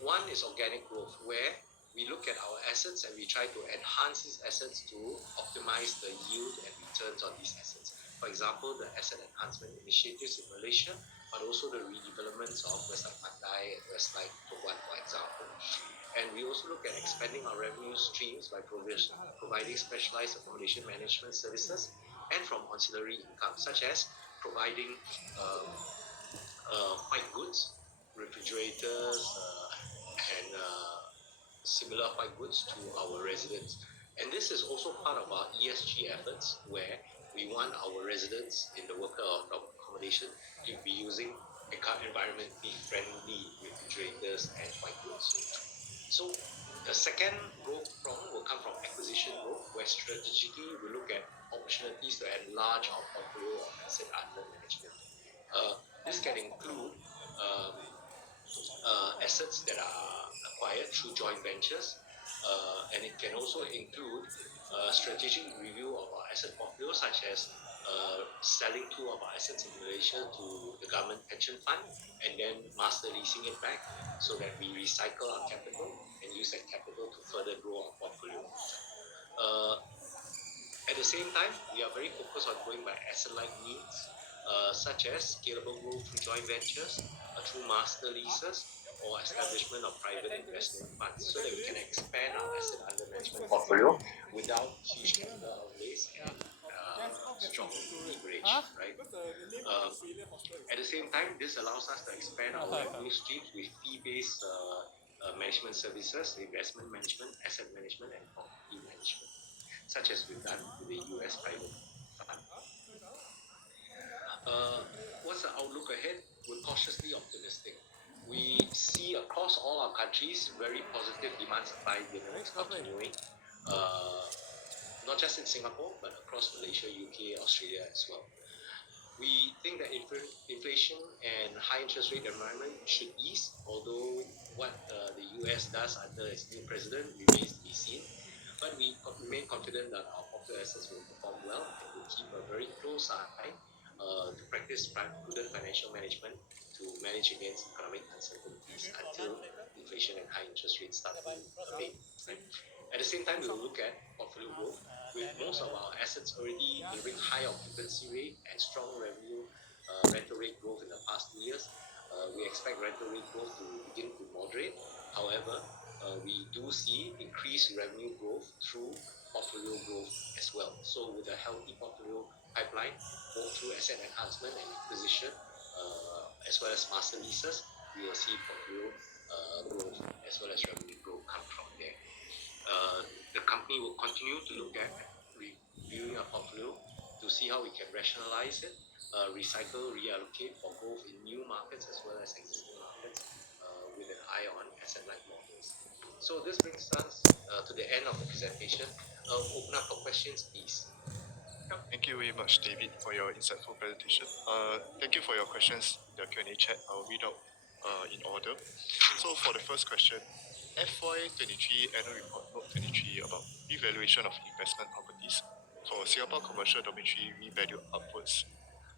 One is organic growth, where we look at our assets and we try to enhance these assets to optimize the yield and returns on these assets. For example, the asset enhancement initiatives in Malaysia, but also the redevelopments of Westlake Mandai and Westlake Toh Guan, for example. And we also look at expanding our revenue streams by providing specialized accommodation management services and from ancillary income, such as providing white goods, refrigerators, and similar white goods to our residents. And this is also part of our ESG efforts, where we want our residents in the worker accommodation to be using environmentally friendly refrigerators and white goods. So the second growth prong will come from acquisition growth, where strategically we look at opportunities to enlarge our portfolio of asset under management. This can include assets that are acquired through joint ventures, and it can also include strategic review of our asset portfolio, such as selling 2 of our assets in Malaysia to the government pension fund and then master leasing it back so that we recycle our capital and use that capital to further grow our portfolio. At the same time, we are very focused on going by asset-like needs, such as scalable growth through joint ventures, through master leases, or establishment of private investment funds, so that we can expand our asset under management portfolio without huge capital outlays and strong leverage, right? At the same time, this allows us to expand our revenue streams with fee-based management services, investment management, asset management, and property management, such as we've done with the US private fund. What's the outlook ahead? We're cautiously optimistic. We see across all our countries very positive demand supply dynamics continuing, not just in Singapore, but across Malaysia, UK, Australia as well. We think that inflation and high interest rate environment should ease, although what the US does under its new president remains to be seen. But we remain confident that our popular assets will perform well and will keep a very close eye to practice prudent financial management to manage against economic uncertainties until inflation and high interest rates start to abate. Right? At the same time, we will look at portfolio growth, with most of our assets already delivering high occupancy rate and strong rental rate growth in the past 2 years. We expect rental rate growth to begin to moderate. However, we do see increased revenue growth through portfolio growth as well. So with a healthy portfolio pipeline, both through asset enhancement and acquisition, as well as master leases, we will see portfolio growth as well as revenue growth come from there. The company will continue to look at reviewing our portfolio to see how we can rationalize it, recycle, reallocate for growth in new markets as well as existing markets, with an eye on asset-light models. So this brings us to the end of the presentation. I'll open up for questions, please. Thank you very much, David, for your insightful presentation. Thank you for your questions in the Q&A chat. I'll read out in order. So for the first question, FY23 annual report note 23 about revaluation of investment properties for Singapore commercial dormitory revalued upwards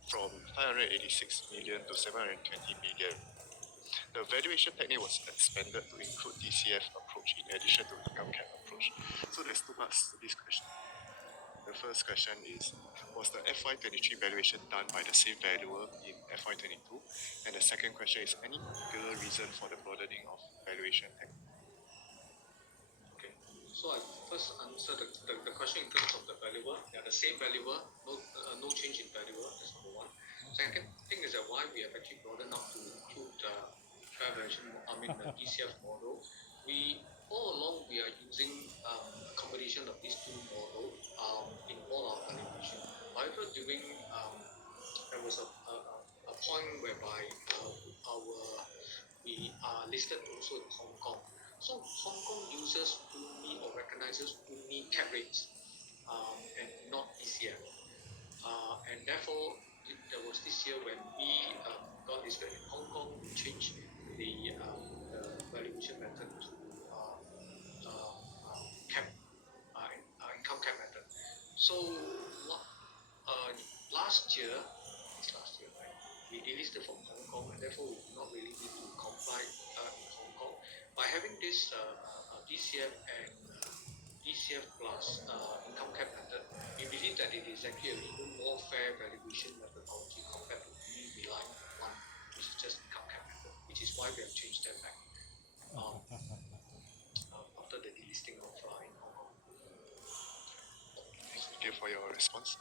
from 586 million to 720 million. The valuation technique was expanded to include DCF approach in addition to income cap approach. So there's two parts to this question. The first question is, was the FY23 valuation done by the same valuer in FY22? And the second question is, any particular reason for the broadening of valuation technique? Okay, so I first answer the question in terms of the valuer. Yeah, the same valuer, no change in valuer. That's number one. Second thing is that why we have actually broadened up to include fair valuation, the DCF model. All along we are using a combination of these two models in all our valuation. However, during there was a point whereby we are listed also in Hong Kong. So Hong Kong uses only or recognizes only cap rates and not DCF. And therefore, there was this year when we got listed in Hong Kong, we changed the valuation method to income cap method. So last year, right, we delisted from Hong Kong, and therefore we do not really need to comply in Hong Kong. By having this DCF and DCF plus income cap method, we believe that it is actually an even more fair valuation methodology compared to only relying on one, which is just income cap method, which is why we have changed that back after the delisting of in Hong Kong. Thank you for your response.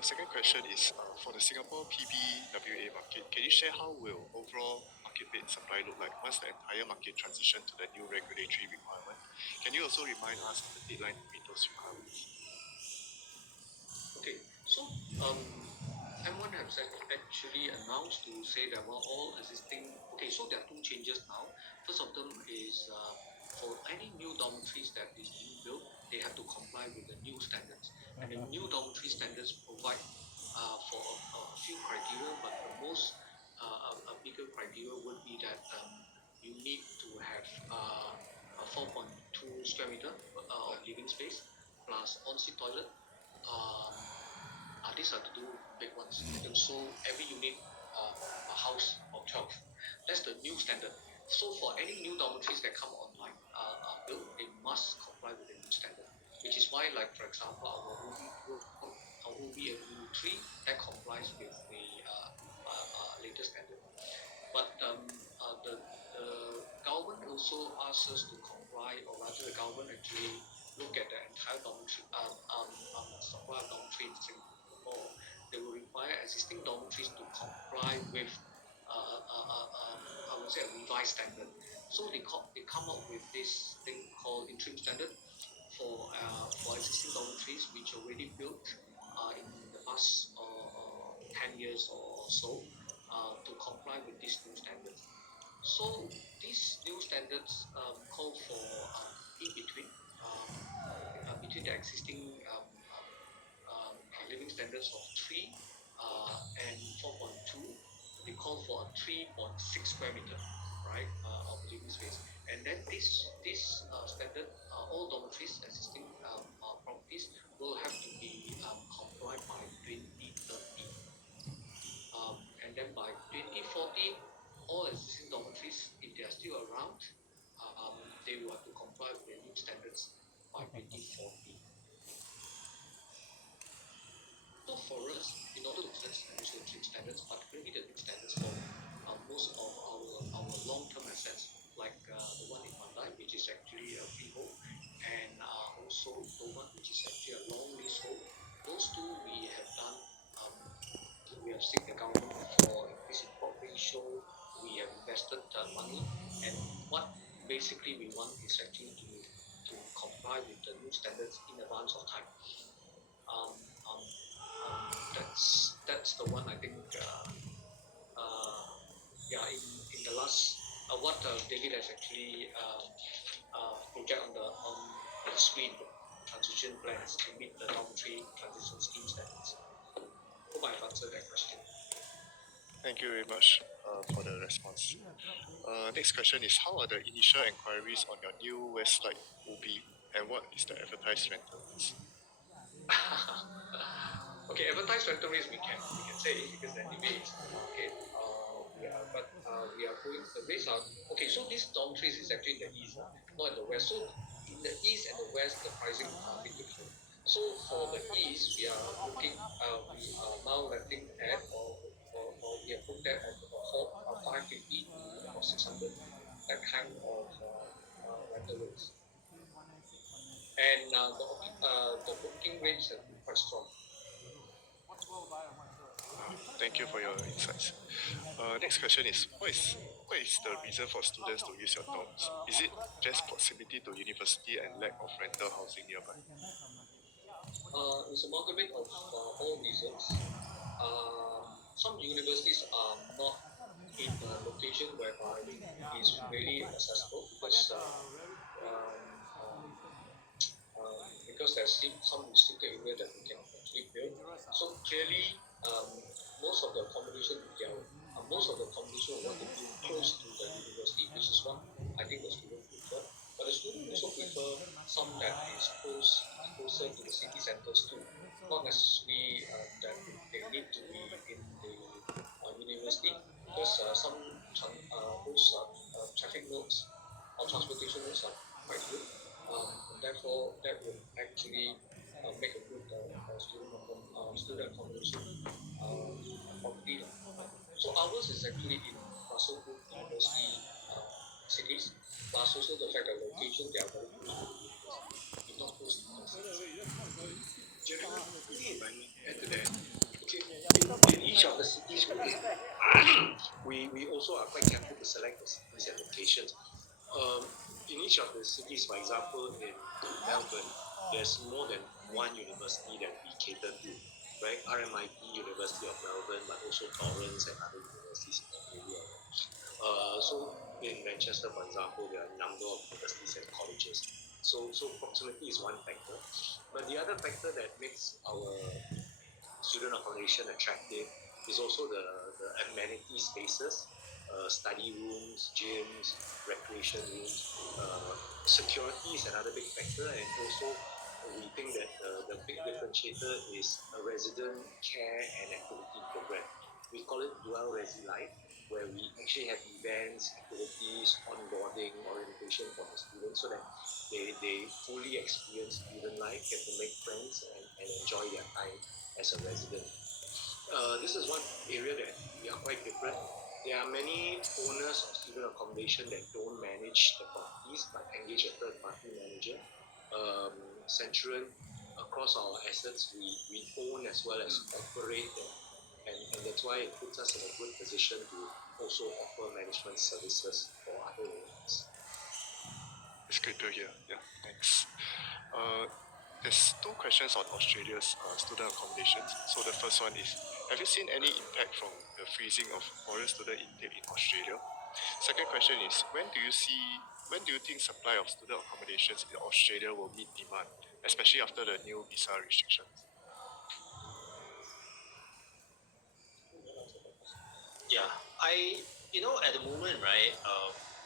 Second question is, for the Singapore PBWA market, can you share how will overall market bed supply look like once the entire market transition to the new regulatory requirement? Can you also remind us of the deadline to meet those requirements? Okay, so M1 has actually announced to say that all existing. Okay, so there are two changes now. First of them is for any new dormitories that is being built, they have to comply with the new standards. And the new dormitory standards provide for a few criteria, but the most a bigger criteria would be that you need to have a 4.2 square meter of living space plus ensuite toilet. These are the two big ones. And so every unit a house of 12. That's the new standard. So for any new dormitories that come online, built, they must comply with the new standard. Which is why, like for example, our Ubi and Ulu 3 that complies with the latest standard. But the government also asks us to comply, or rather, the government actually look at the entire dormitory supply of dormitory in Singapore. They will require existing dormitories to comply with I would say a revised standard. So they come up with this thing called interim standard for existing dormitories which already built in the past 10 years or so to comply with these new standards. So these new standards call for in between the existing living standards of 3 and 4.2. They call for a 3.6 square meter, right, of living space. And then this standard, all dormitories existing properties will have to be complied by 2030. And then by 2040, all existing dormitories, if they are still around, they will have to comply with the new standards by in order to cleanse and also achieve standards, particularly the new standards for most of our long-term assets, like the one in Mandai, which is actually a freehold, and also the one which is actually a long leasehold. Those two we have done. We have seek the government for increase in crop ratio. We have invested money, and what basically we want is actually to comply with the new standards in advance of time. Um, um, that's the one I think. Yeah, in the last what David has actually project on the screen, transition plans to meet the dormitory transition scheme standards. Hope I've answered that question. Thank you very much for the response. Next question is, how are the initial inquiries on your new website Ubi, and what is the advertised rental rates? Okay, advertised rental rates we can say because the debate is in the market. We are going. The rates are okay. So these dormitories is actually in the east, not in the west. So in the east and the west, the pricing are a bit different. So for the east, we are looking. We are now letting at or we have booked that at about 550 or 600. That kind of rental rates. And the booking rates have been quite strong. Thank you for your insights. Next question is, what is the reason for students to use your dorms? Is it just proximity to university and lack of rental housing nearby? It's a amalgamate of all reasons. Some universities are not in a location whereby it's really accessible because there's some restricted area that we cannot actually build. So clearly, most of the accommodation most of the accommodation want to build close to the university, which is what I think the student prefer. But the student also prefer some that is closer to the city centers too. Not necessarily that they need to be in the university because those traffic nodes or transportation nodes are quite good. And therefore, that would actually make a good student accommodation property. So ours is actually in Russell Group University cities, plus also the fact that location they are very close to the university, if not close to the city. Generally, if I may add to that, okay, in each of the cities we also are quite careful to select the cities and locations. In each of the cities, for example, in Melbourne, there's more than one university that we cater to, right? RMIT, University of Melbourne, but also Torrens and other universities in that area. So in Manchester, for example, there are a number of universities and colleges. So proximity is one factor, but the other factor that makes our student accommodation attractive is also the amenity spaces, study rooms, gyms, recreation rooms. Security is another big factor, and also we think that the big differentiator is a resident care and activity program. We call it Dwell Resi Life, where we actually have events, activities, onboarding, orientation for the students so that they fully experience student life, get to make friends and enjoy their time as a resident. This is one area that we are quite different. There are many owners of student accommodation that don't manage the properties but engage a third-party manager. Centurion, across our assets, we own as well as operate them. And that's why it puts us in a good position to also offer management services for other owners. It's great to hear. Yeah, thanks. There's two questions on Australia's student accommodations. So the first one is, have you seen any impact from the freezing of foreign student intake in Australia? Second question is, when do you think supply of student accommodations in Australia will meet demand, especially after the new visa restrictions? Yeah, at the moment, right?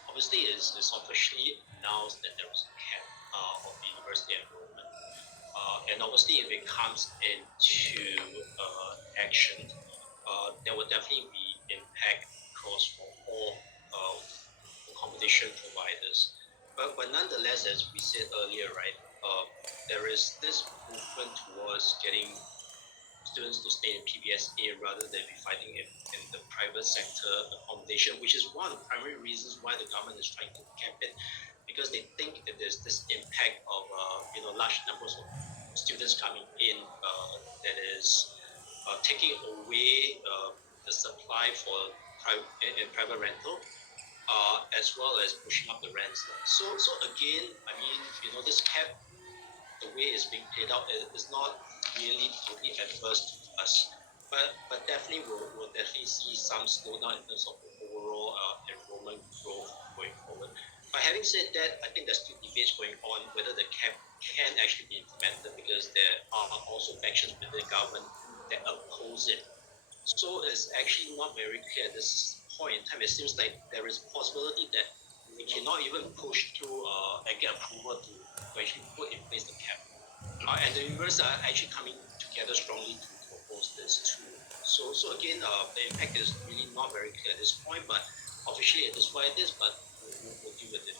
Obviously, it's officially announced that there is a cap of university enrollment, and obviously, if it comes into action, there will definitely be impact across for all accommodation providers. But nonetheless, as we said earlier, right, there is this movement towards getting students to stay in PBSA rather than be fighting in the private sector accommodation, which is one of the primary reasons why the government is trying to cap it, because they think that there's this impact of large numbers of students coming in that is taking away the supply for private rental, as well as pushing up the rents. So again, I mean, this cap, the way it's being played out, is not really totally adverse to us, but definitely we'll definitely see some slowdown in terms of the overall enrollment growth going forward. But having said that, I think there's still debates going on whether the cap can actually be implemented, because there are also factions within the government that oppose it. So it's actually not very clear at this point in time. It seems like there is a possibility that we cannot even push through and get approval to actually put in place the cap. And the universities are actually coming together strongly to oppose this too. So again, the impact is really not very clear at this point, but officially it is what it is, but we'll deal with it.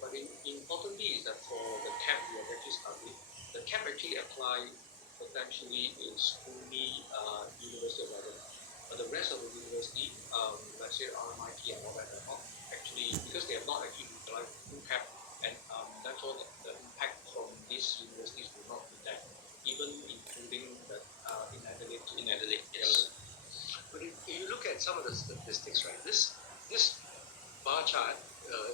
But importantly is that for the cap we have actually studied, the cap actually apply potentially is only University of London. But the rest of the university, let's say RMIT and all that, are not actually, because they have not actually utilized full cap, and therefore the impact from these universities will not be there, even including the in Adelaide. In Adelaide, yes. But if you look at some of the statistics, right, this bar chart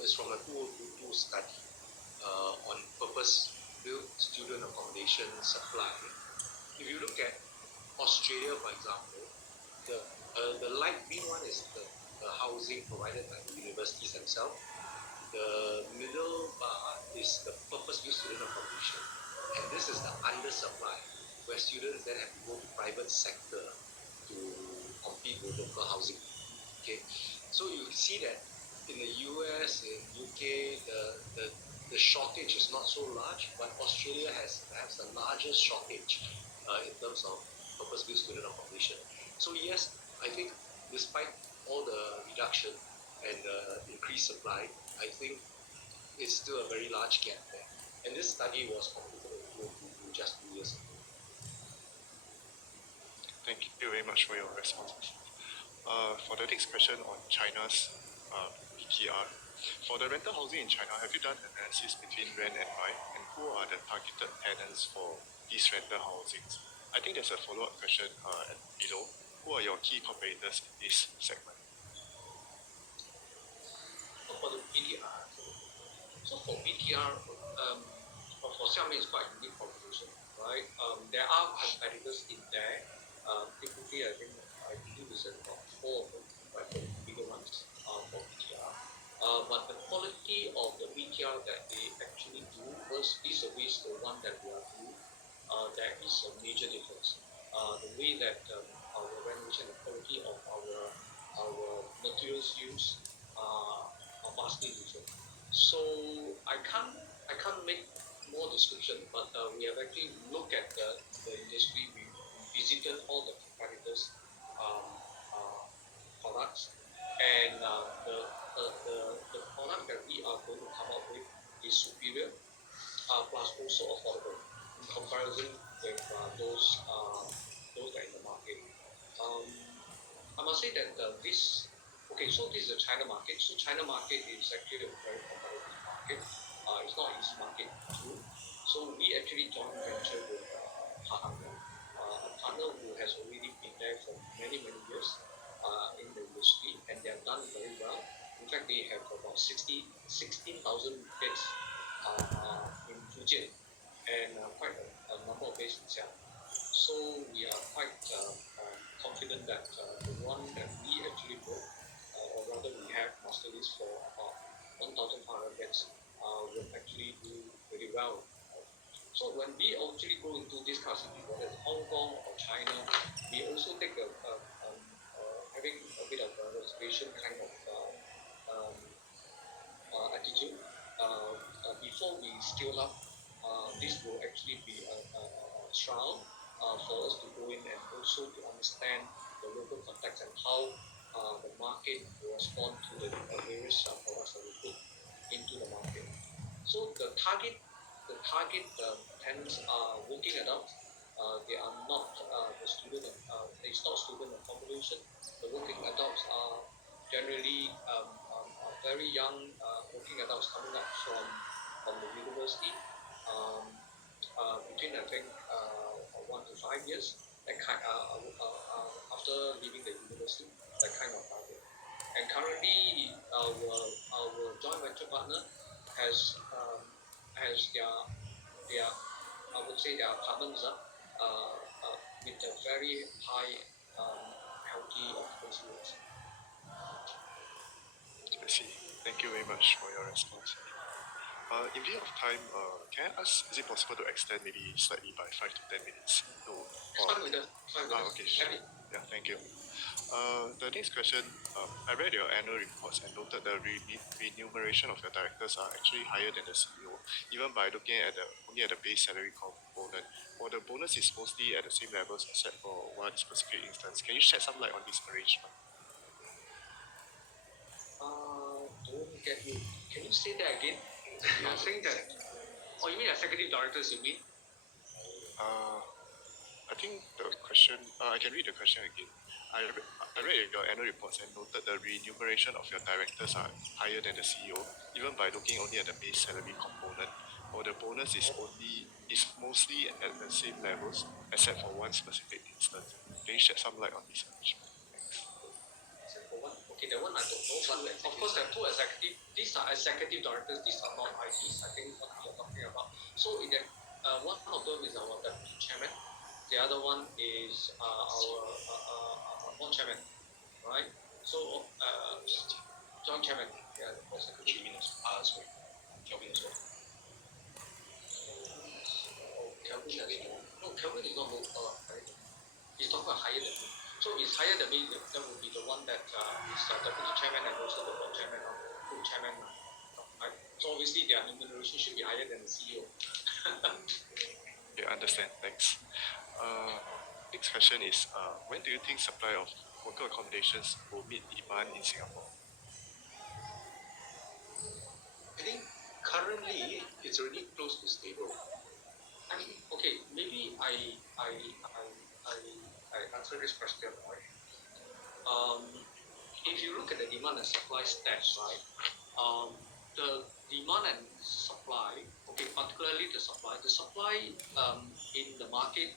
is from a 2022 study on purpose-built student accommodation supply. If you look at Australia, for example, the light green one is the housing provided by the universities themselves. The middle bar is the purpose-built student accommodation, and this is the undersupply, where students then have to go to private sector to compete with local housing. Okay, so you see that in the US, in UK, the shortage is not so large, but Australia has perhaps the largest shortage in terms of purpose-built student accommodation. So yes, I think despite all the reduction and increased supply, I think it's still a very large gap there. And this study was completed just 2 years ago. Thank you very much for your responses. For the next question on China's BTR, for the rental housing in China, have you done analysis between rent and buy, and who are the targeted tenants for these rental housings? I think there's a follow-up question below. Who are your key competitors in this segment? For the BTR, so for BTR, for Xiamen it's quite a unique proposition, right? There are competitors in there. Typically, I believe it's about 4 of them, right, the bigger ones for BTR. But the quality of the BTR that they actually do vis-a-vis the one that we are doing, there is a major difference. The way that our renovation, the quality of our materials used are vastly different. So I can't make more description, but we have actually looked at the industry. We visited all the competitors' products, and the product that we are going to come up with is superior, plus also affordable in comparison with those that are in the market. I must say that this. Okay, so this is the China market. So China market is actually a very competitive market. It's not easy market too. So we actually joint venture with a partner who has already been there for many years in the industry, and they have done very well. In fact, they have about 16,000 beds in Fujian, and quite a number of beds in Xi'an. So we are quite confident that the one that we actually built, or rather we have master list for about 1,500 beds, will actually do very well. So when we actually go into this kind of city, whether it's Hong Kong or China, we also take having a bit of a reservation kind of attitude. Before we scale up, this will actually be a trial for us to go in and also to understand the local context and how the market will respond to the various products that we put into the market. So the target tenants are working adults, they are not it's not student accommodation. The working adults are generally very young working adults coming up from the university, between I think 1 to 5 years. That kind after leaving the university, that kind of target. And currently, our joint venture partner has their I would say their apartments with a very high healthy occupancy rates. I see. Thank you very much for your response. In view of time, can I ask, is it possible to extend maybe slightly by 5 to 10 minutes? Fine with us. Okay, sure. Yeah, thank you. The next question, I read your annual reports and noted the remuneration of your directors are actually higher than the CEO, even by looking at only at the base salary component, while the bonus is mostly at the same levels except for one specific instance. Can you shed some light on this arrangement? Don't get you. Can you say that again? You're saying that. Oh, you mean executive directors? You mean? I think the question, I can read the question again. I read your annual reports and noted the remuneration of your directors are higher than the CEO, even by looking only at the base salary component, or the bonus is mostly at the same levels, except for one specific instance. Can you shed some light on this arrangement? Okay, that one I don't know, but of course there are two executive. These are executive directors. These are not ITs. I think what you're talking about. So in that, one of them is our deputy chairman. The other one is our board chairman, right? So joint chairman. Yeah, the board secretary. Sorry, Kelvin as well. Kelvin is not low. He's talking about higher than me. So it's higher than me. That would be the one that is deputy chairman and also the board chairman or group chairman. Right? So obviously their remuneration should be higher than the CEO. Yeah, understand. Thanks. Next question is, when do you think supply of worker accommodations will meet demand in Singapore? I think currently it's already close to stable. Okay, maybe I answer this question, right? If you look at the demand and supply stats, right, the demand and supply, okay, particularly the supply in the market,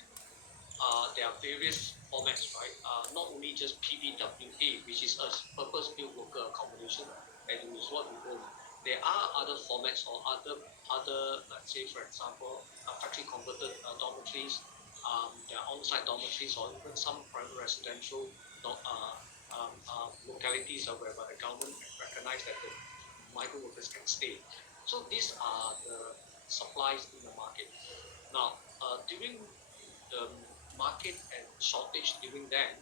there are various formats, right? Not only just PBWA, which is a purpose-built worker accommodation, and it is what we own. There are other formats or other, let's say, for example, factory converted dormitories. There are on-site dormitories or even some private residential localities whereby the government recognize that the migrant workers can stay. So these are the supplies in the market. Now, during the market and shortage during then,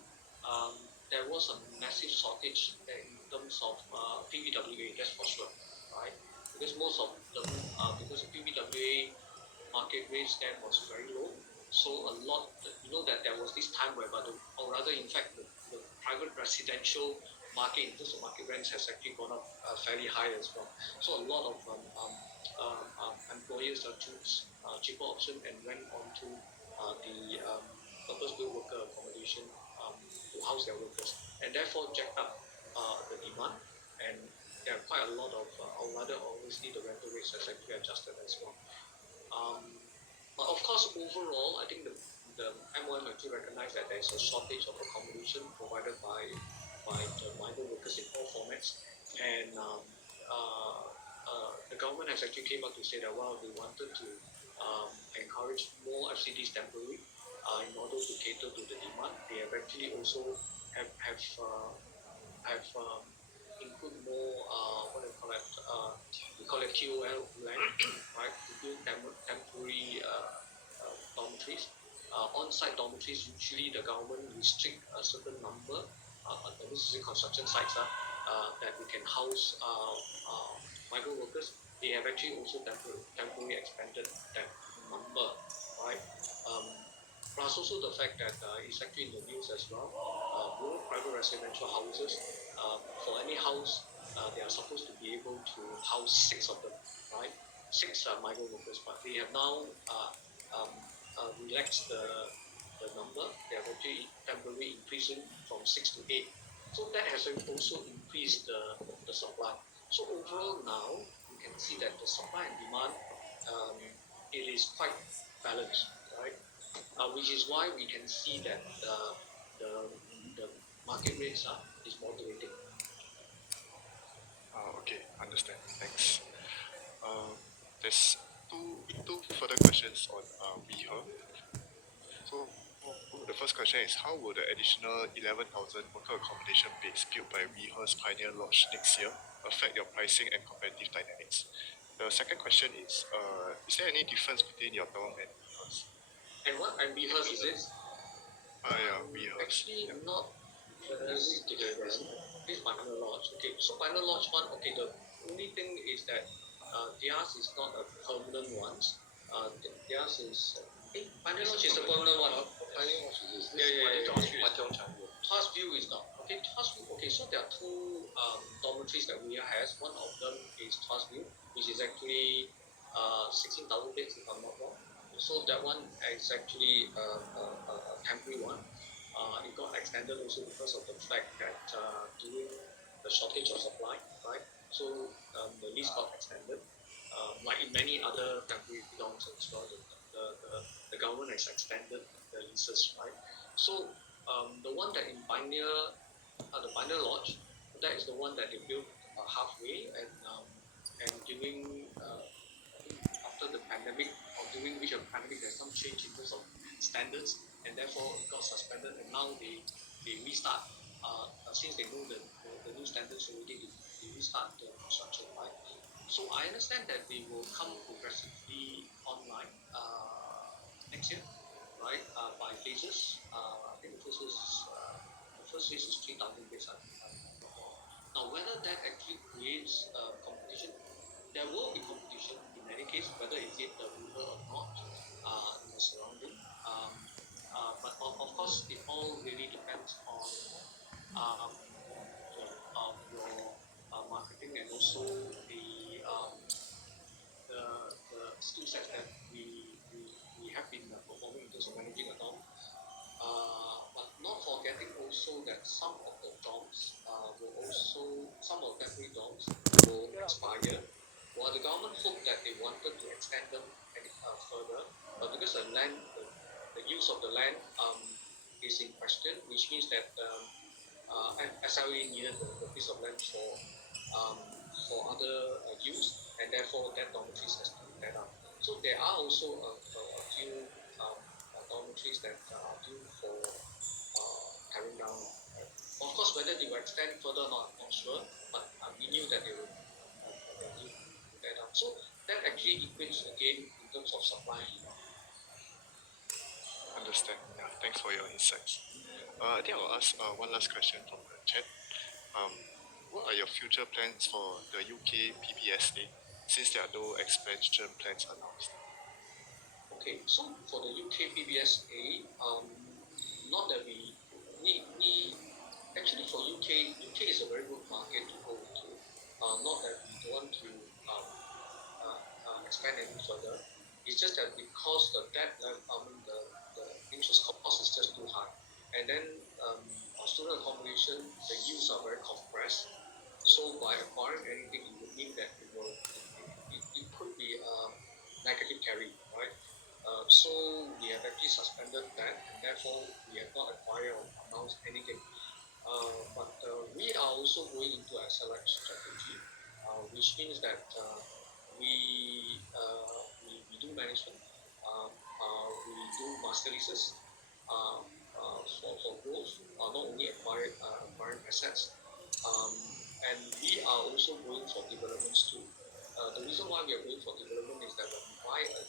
there was a massive shortage in terms of PBWA, that's for sure, right? Because most of them, because the PBWA market rates then was very low, so a lot, that there was this time whereby, or rather, in fact, the private residential market in terms of market rents has actually gone up fairly high as well. So a lot of employers chose cheaper option and went on to the purpose-built worker accommodation to house their workers, and therefore jacked up the demand. And there are quite a lot of, or rather, obviously, the rental rates has actually adjusted as well. But of course, overall, I think the MOM actually recognized that there is a shortage of accommodation provided by the migrant workers in all formats, and the government has actually came out to say that while they wanted to encourage more FCDs temporary in order to cater to the demand, they have actually also have include more what do you call it? We call it QOL land, right? To build temporary dormitories. On-site dormitories, usually the government restrict a certain number, this is construction sites that we can house migrant workers. They have actually also temporarily expanded that number, right? Plus also the fact that it's actually in the news as well. More private residential houses, for any house, they are supposed to be able to house 6 of them, right? 6 migrant workers, but they have now relaxed the number. They have actually temporarily increasing from 6 to 8. So that has also increased the supply. So overall now, you can see that the supply and demand, it is quite balanced, right? Which is why we can see that the, the market rates is moderating. Okay, understand. Thanks. There's two further questions on WeHer. So the first question is, how will the additional 11,000 worker accommodation beds built by WeHer's Pioneer Lodge next year affect your pricing and competitive dynamics? The second question is there any difference between your dorm and WeHer's? And what and because is it? Yeah, WeHer's. Actually, Yeah. not very different. This Pioneer Lodge. Okay, so Pioneer Lodge one. Okay, the only thing is that theirs is not a permanent one. Theirs is. Pioneer Lodge is a permanent one. Pioneer Lodge is Tuas View is not. Okay, Tuas View. Okay, so there are two dormitories that we has. One of them is Tuas View, which is actually 16,000 beds if I'm not wrong. So that one is actually a temporary one. It got extended also because of the fact that during the shortage of supply, right? So the lease got extended. Like in many other temporary dorms as well, the government has extended the leases, right? So the one that in the Pioneer Lodge, that is the one that they built halfway, and during after the pandemic, or during which the pandemic, there's some change in terms of standards, and therefore it got suspended, and now they restart. Since they know the new standards already, they restart the construction, right? So I understand that they will come progressively online next year, right? By phases. I think the first phase is 3,000 beds. Now, whether that actually creates competition, there will be competition in any case, whether is it the ruler or not in the surrounding. But of course, it all really depends on your marketing, and also the skill sets that we have been performing in terms of managing a dorm. But not forgetting also that some of the dorms some of the temporary dorms will expire. While the government hoped that they wanted to extend them further, but because the use of the land is in question, which means that and SRA needed the piece of land for other use, and therefore that dormitories has to be let out. So there are also a few dormitories that are due for tearing down. Of course, whether they will extend further or not, I'm not sure, but we knew that they will due to tear down. So that actually equates again in terms of supply and demand. Understand. Yeah, thanks for your insights. I think I'll ask one last question from the chat. What are your future plans for the UK PBSA since there are no expansion plans announced? Okay, so for the UK PBSA, not that we actually for UK is a very good market to go into. Not that we don't want to expand any further. It's just that because the debt level, the interest cost is just too high, and then our student accommodation, the yields are very compressed. So by acquiring anything, it would mean that it could be negative carry, right? So we have actually suspended that, and therefore we have not acquired or announced anything. But we are also going into a select strategy, which means that we do management, we do master leases for growth, not only acquiring assets, and we are also going for developments too. The reason why we are going for development is that when we buy a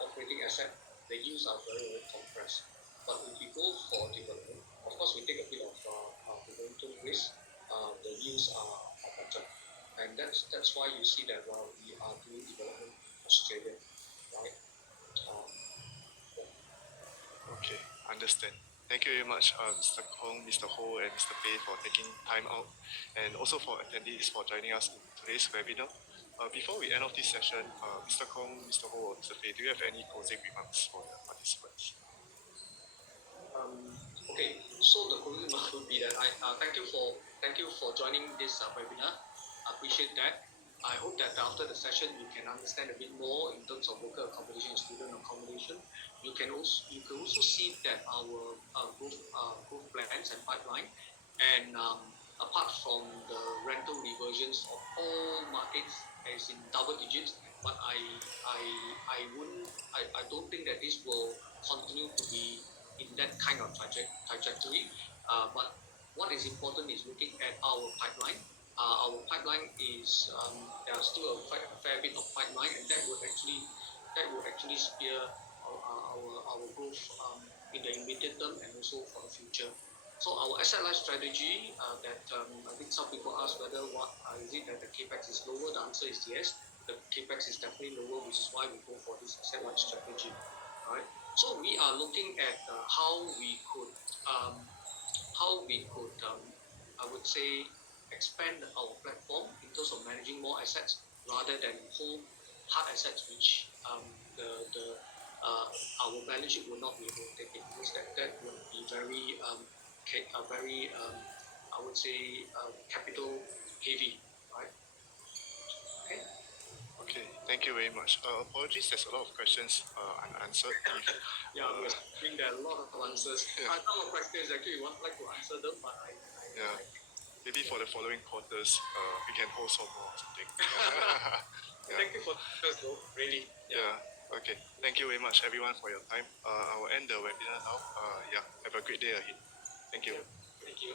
operating asset, the yields are very compressed. But if we go for development, of course we take a bit of developmental risk. The yields are better, and that's why you see that while we are doing development in Australia, right? Okay, understand. Thank you very much, Mr. Kong, Mr. Ho, and Mr. Pei for taking time out, and also for attendees for joining us in today's webinar. Before we end off this session, Mr. Kong, Mr. Ho, or Mr. Fei, do you have any closing remarks for the participants? Okay, so the closing remark would be that I thank you for joining this webinar. I appreciate that. I hope that after the session you can understand a bit more in terms of worker accommodation and student accommodation. You can also see that our growth plans and pipeline, and apart from the rental reversions of all markets is in double digits, but I don't think that this will continue to be in that kind of trajectory. But what is important is looking at our pipeline. Our pipeline is there are still a fair bit of pipeline, and that would actually steer our growth in the immediate term and also for the future. So our asset light strategy that I think some people ask whether what is it that the capex is lower. The answer is yes. The capex is definitely lower, which is why we go for this asset light strategy. Right. So we are looking at how we could, I would say, expand our platform in terms of managing more assets rather than hold hard assets, which our balance sheet will not be able to take it, because that would be very I would say capital heavy, right? Okay. Okay, thank you very much. Apologies, there's a lot of questions unanswered. Yeah, we are seeing there are a lot of answers. Yeah. Some of the questions actually we would like to answer them, but Yeah. Maybe for the following quarters, we can hold some more or something. Yeah. Thank you for this though, really. Yeah. Okay. Thank you very much, everyone, for your time. I will end the webinar now. Yeah. Have a great day ahead. Thank you. Thank you.